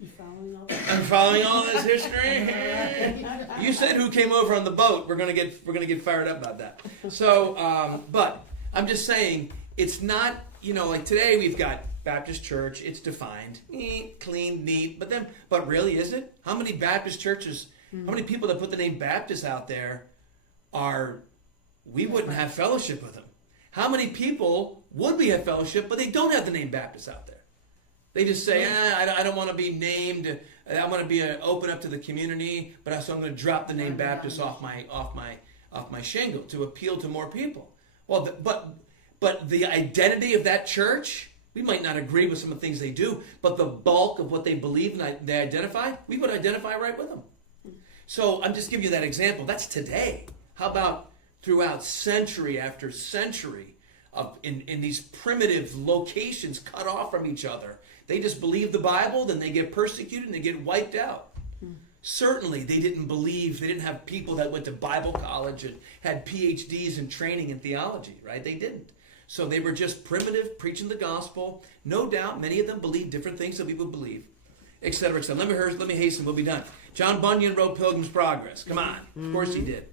You following all that? I'm following all this history. You said who came over on the boat. We're gonna get fired up about that. So, but I'm just saying it's not. Like today we've got Baptist Church. It's defined, clean, neat. But really, is it? How many Baptist churches? How many people that put the name Baptist out there we wouldn't have fellowship with them? How many people would we have fellowship, but they don't have the name Baptist out there? They just say, I don't want to be named. I want to be open up to the community, but so I'm going to drop the name Baptist off my shingle to appeal to more people. Well, but the identity of that church, we might not agree with some of the things they do, but the bulk of what they believe and they identify, we would identify right with them. So I'm just giving you that example. That's today. How about throughout century after century in these primitive locations cut off from each other? They just believe the Bible, then they get persecuted and they get wiped out. Certainly they didn't have people that went to Bible college and had PhDs in training in theology, right? They didn't. So they were just primitive, preaching the gospel. No doubt many of them believed different things that people believe, et cetera, et cetera. Let me hasten, we'll be done. John Bunyan wrote Pilgrim's Progress. Come on. Of course he did.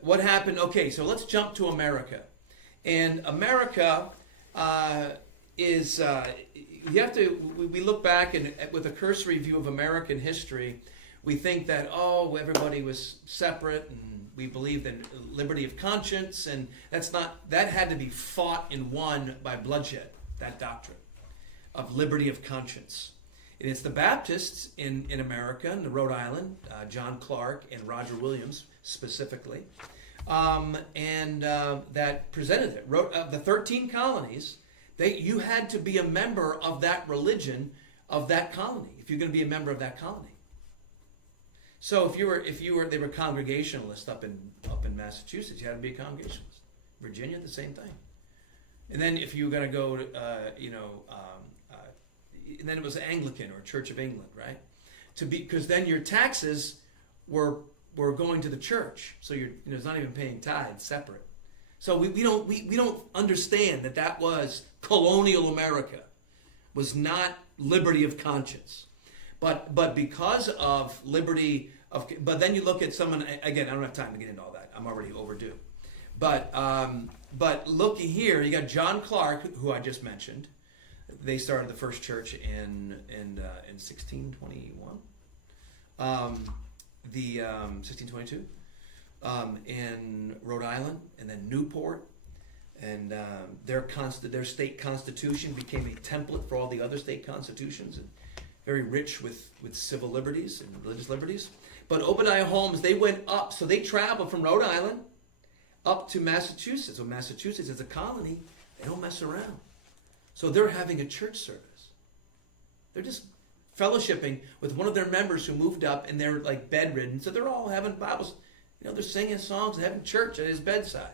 What happened? Okay, so let's jump to America. And America is, we look back and with a cursory view of American history, we think that, everybody was separate and we believed in liberty of conscience, and that had to be fought and won by bloodshed, that doctrine of liberty of conscience. And it's the Baptists in America, in Rhode Island, John Clark and Roger Williams specifically, that presented it. The 13 colonies, you had to be a member of that religion of that colony if you're going to be a member of that colony. So if you were, they were Congregationalists up in Massachusetts. You had to be a Congregationalist. Virginia, the same thing. And then if you were going to go to, and then it was Anglican or Church of England, right? Because then your taxes were going to the church, so it's not even paying tithes separate. So we don't understand that was colonial America, was not liberty of conscience, but because of liberty of. But then you look at someone again. I don't have time to get into all that. I'm already overdue. But look here, you got John Clark, who I just mentioned. They started the first church in 1621. 1622 in Rhode Island, and then Newport, and their state constitution became a template for all the other state constitutions, and very rich with civil liberties and religious liberties. But Obadiah Holmes, they went up, so they traveled from Rhode Island up to Massachusetts. So Massachusetts is a colony; they don't mess around. So they're having a church service. They're just fellowshipping with one of their members who moved up, and they're like bedridden, so they're all having Bibles. They're singing songs and having church at his bedside.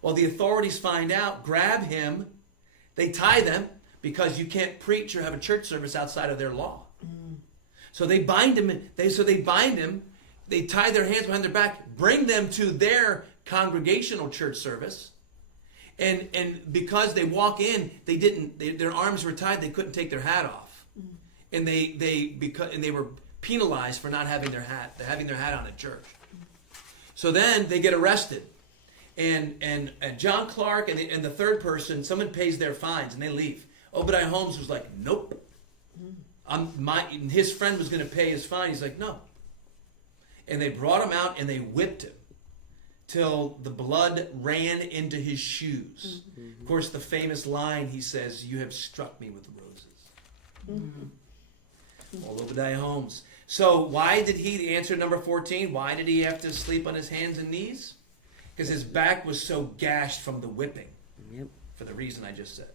Well, the authorities find out, grab him, they tie them, because you can't preach or have a church service outside of their law. So they bind him. They tie their hands behind their back, bring them to their congregational church service, and because they walk in, their arms were tied, they couldn't take their hat off. And they were penalized for not having their hat on at church. So then they get arrested, and John Clark and the third person, someone pays their fines and they leave. Obadiah Holmes was like, nope. His friend was going to pay his fine. He's like, no. And they brought him out and they whipped him till the blood ran into his shoes. Mm-hmm. Of course, the famous line he says, "You have struck me with roses." Mm-hmm. Well, Obadiah Holmes. So why did he, answer number 14, why did he have to sleep on his hands and knees? Because his back was so gashed from the whipping. Yep. For the reason I just said.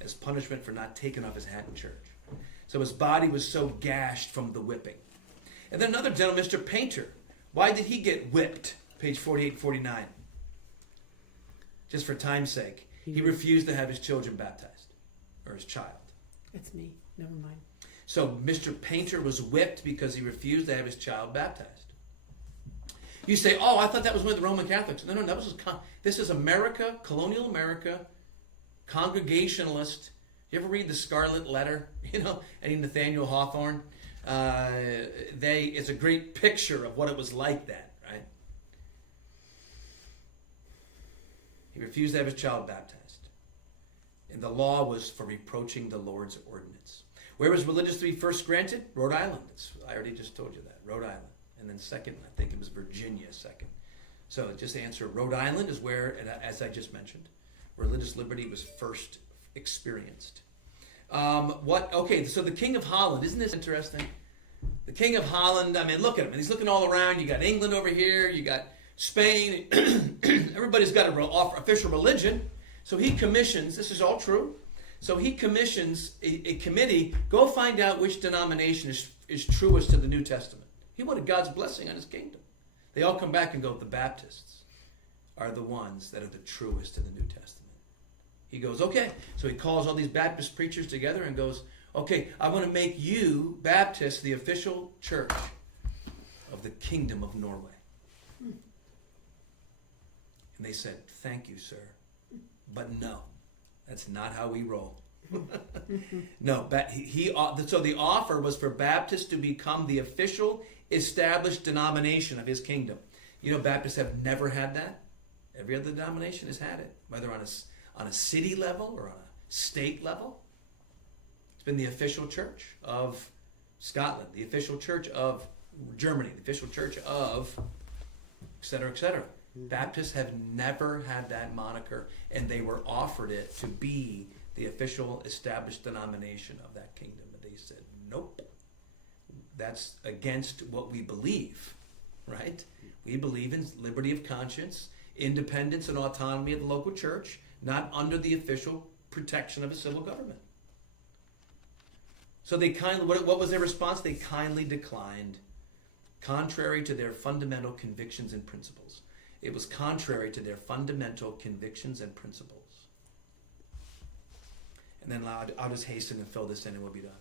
As punishment for not taking off his hat in church. So his body was so gashed from the whipping. And then another gentleman, Mr. Painter. Why did he get whipped? Page 48, 49. Just for time's sake. He refused to have his children baptized. Or his child. It's me. Never mind. So Mr. Painter was whipped because he refused to have his child baptized. You say, oh, I thought that was with the Roman Catholics. No, this is America, colonial America, Congregationalist. You ever read The Scarlet Letter? Any Nathaniel Hawthorne? It's a great picture of what it was like then, right? He refused to have his child baptized. And the law was for reproaching the Lord's ordinance. Where was religious to be first granted? Rhode Island. I already just told you that. Rhode Island. And then second, I think it was Virginia second. So just to answer, Rhode Island is where, as I just mentioned, religious liberty was first experienced. So the King of Holland, isn't this interesting? The King of Holland, look at him. And he's looking all around. You got England over here. You got Spain. Everybody's got an official religion. So he commissions, this is all true. So he commissions a committee, go find out which denomination is truest to the New Testament. He wanted God's blessing on his kingdom. They all come back and go, the Baptists are the ones that are the truest to the New Testament. He goes, okay. So he calls all these Baptist preachers together and goes, okay, I want to make you, Baptists, the official church of the Kingdom of Norway. And they said, thank you, sir. But no, that's not how we roll. No, so the offer was for Baptists to become the official established denomination of his kingdom. Baptists have never had that. Every other denomination has had it, whether on a city level or on a state level. It's been the official church of Scotland, the official church of Germany, the official church of, et cetera, et cetera. Baptists have never had that moniker, and they were offered it to be the official established denomination of that kingdom. And they said, nope, that's against what we believe, right? We believe in liberty of conscience, independence and autonomy of the local church, not under the official protection of a civil government. So they what was their response? They kindly declined, contrary to their fundamental convictions and principles. It was contrary to their fundamental convictions and principles. And then I'll just hasten and fill this in and we'll be done.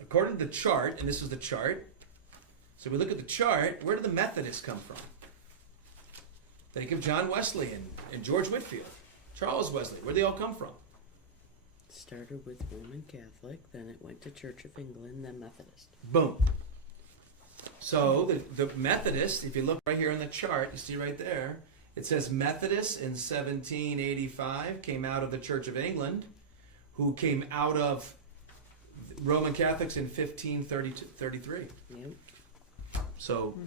according to the chart, and this is the chart. So we look at the chart. Where do the Methodists come from? Think of John Wesley and George Whitefield, Charles Wesley. Where do they all come from? Started with Roman Catholic, then it went to Church of England, then Methodist. Boom. So the Methodists, if you look right here on the chart, you see right there, it says Methodists in 1785 came out of the Church of England, who came out of Roman Catholics in 1533. Yep. So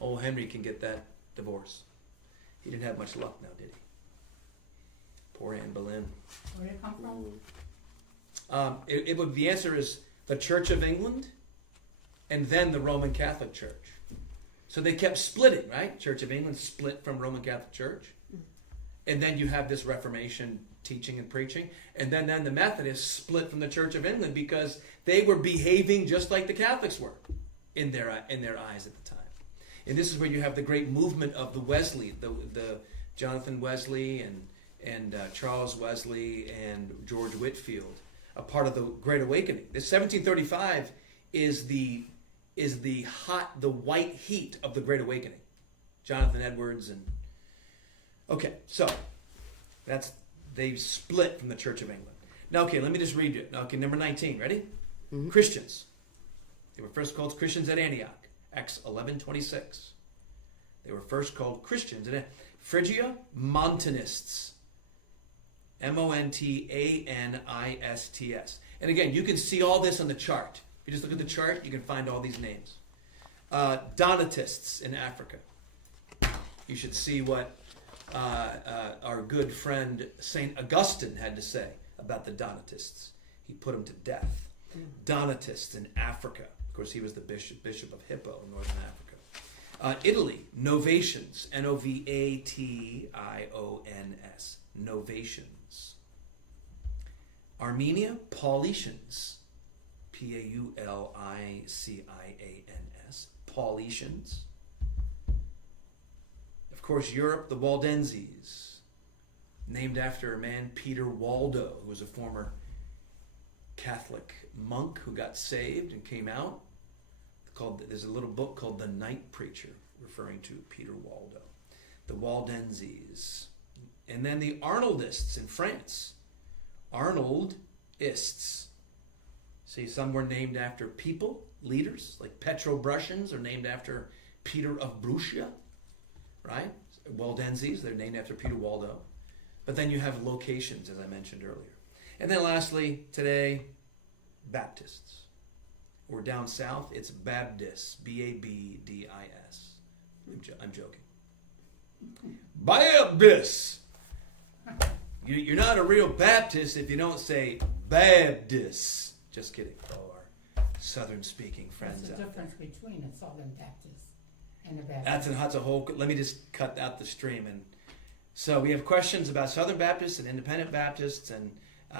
old Henry can get that divorce. He didn't have much luck now, did he? Poor Anne Boleyn. Where did it come from? Mm. The answer is the Church of England and then the Roman Catholic Church. So they kept splitting, right? Church of England split from Roman Catholic Church. And then you have this Reformation teaching and preaching. And then the Methodists split from the Church of England because they were behaving just like the Catholics were in their eyes at the time. And this is where you have the great movement of the Wesley, the Jonathan Wesley and Charles Wesley and George Whitefield, a part of the Great Awakening. This 1735 is the white heat of the Great Awakening. Jonathan Edwards and okay, so they split from the Church of England. Now, okay, let me just read it. Okay, number 19, ready? Mm-hmm. Christians. They were first called Christians at Antioch, Acts 11:26. They were first called Christians at Phrygia, Montanists. Montanists. And again, you can see all this on the chart. If you just look at the chart, you can find all these names. Donatists in Africa. You should see what our good friend St. Augustine had to say about the Donatists. He put them to death. Donatists in Africa. Of course, he was the bishop of Hippo in northern Africa. Italy, Novatians. Novations. Novatians. Armenia, Paulicians. Paulicians. Paulicians. Of course, Europe, the Waldenses, named after a man, Peter Waldo, who was a former Catholic monk who got saved and came out. There's a little book called The Night Preacher, referring to Peter Waldo. The Waldenses. And then the Arnoldists in France. Arnoldists. See, some were named after people, leaders, like Petrobrusians are named after Peter of Brussia, right? Waldenses, they're named after Peter Waldo. But then you have locations, as I mentioned earlier. And then lastly, today, Baptists. Or down south, it's Babdists, Babdis. I'm joking. Baptists! You're not a real Baptist if you don't say Baptists. Just kidding, for all our Southern-speaking friends What's the out there. difference between a Southern Baptist and a Baptist? That's a whole. Let me just cut out the stream. And so we have questions about Southern Baptists and Independent Baptists, and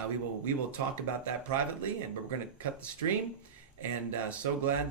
we will talk about that privately. And we're going to cut the stream. And so glad that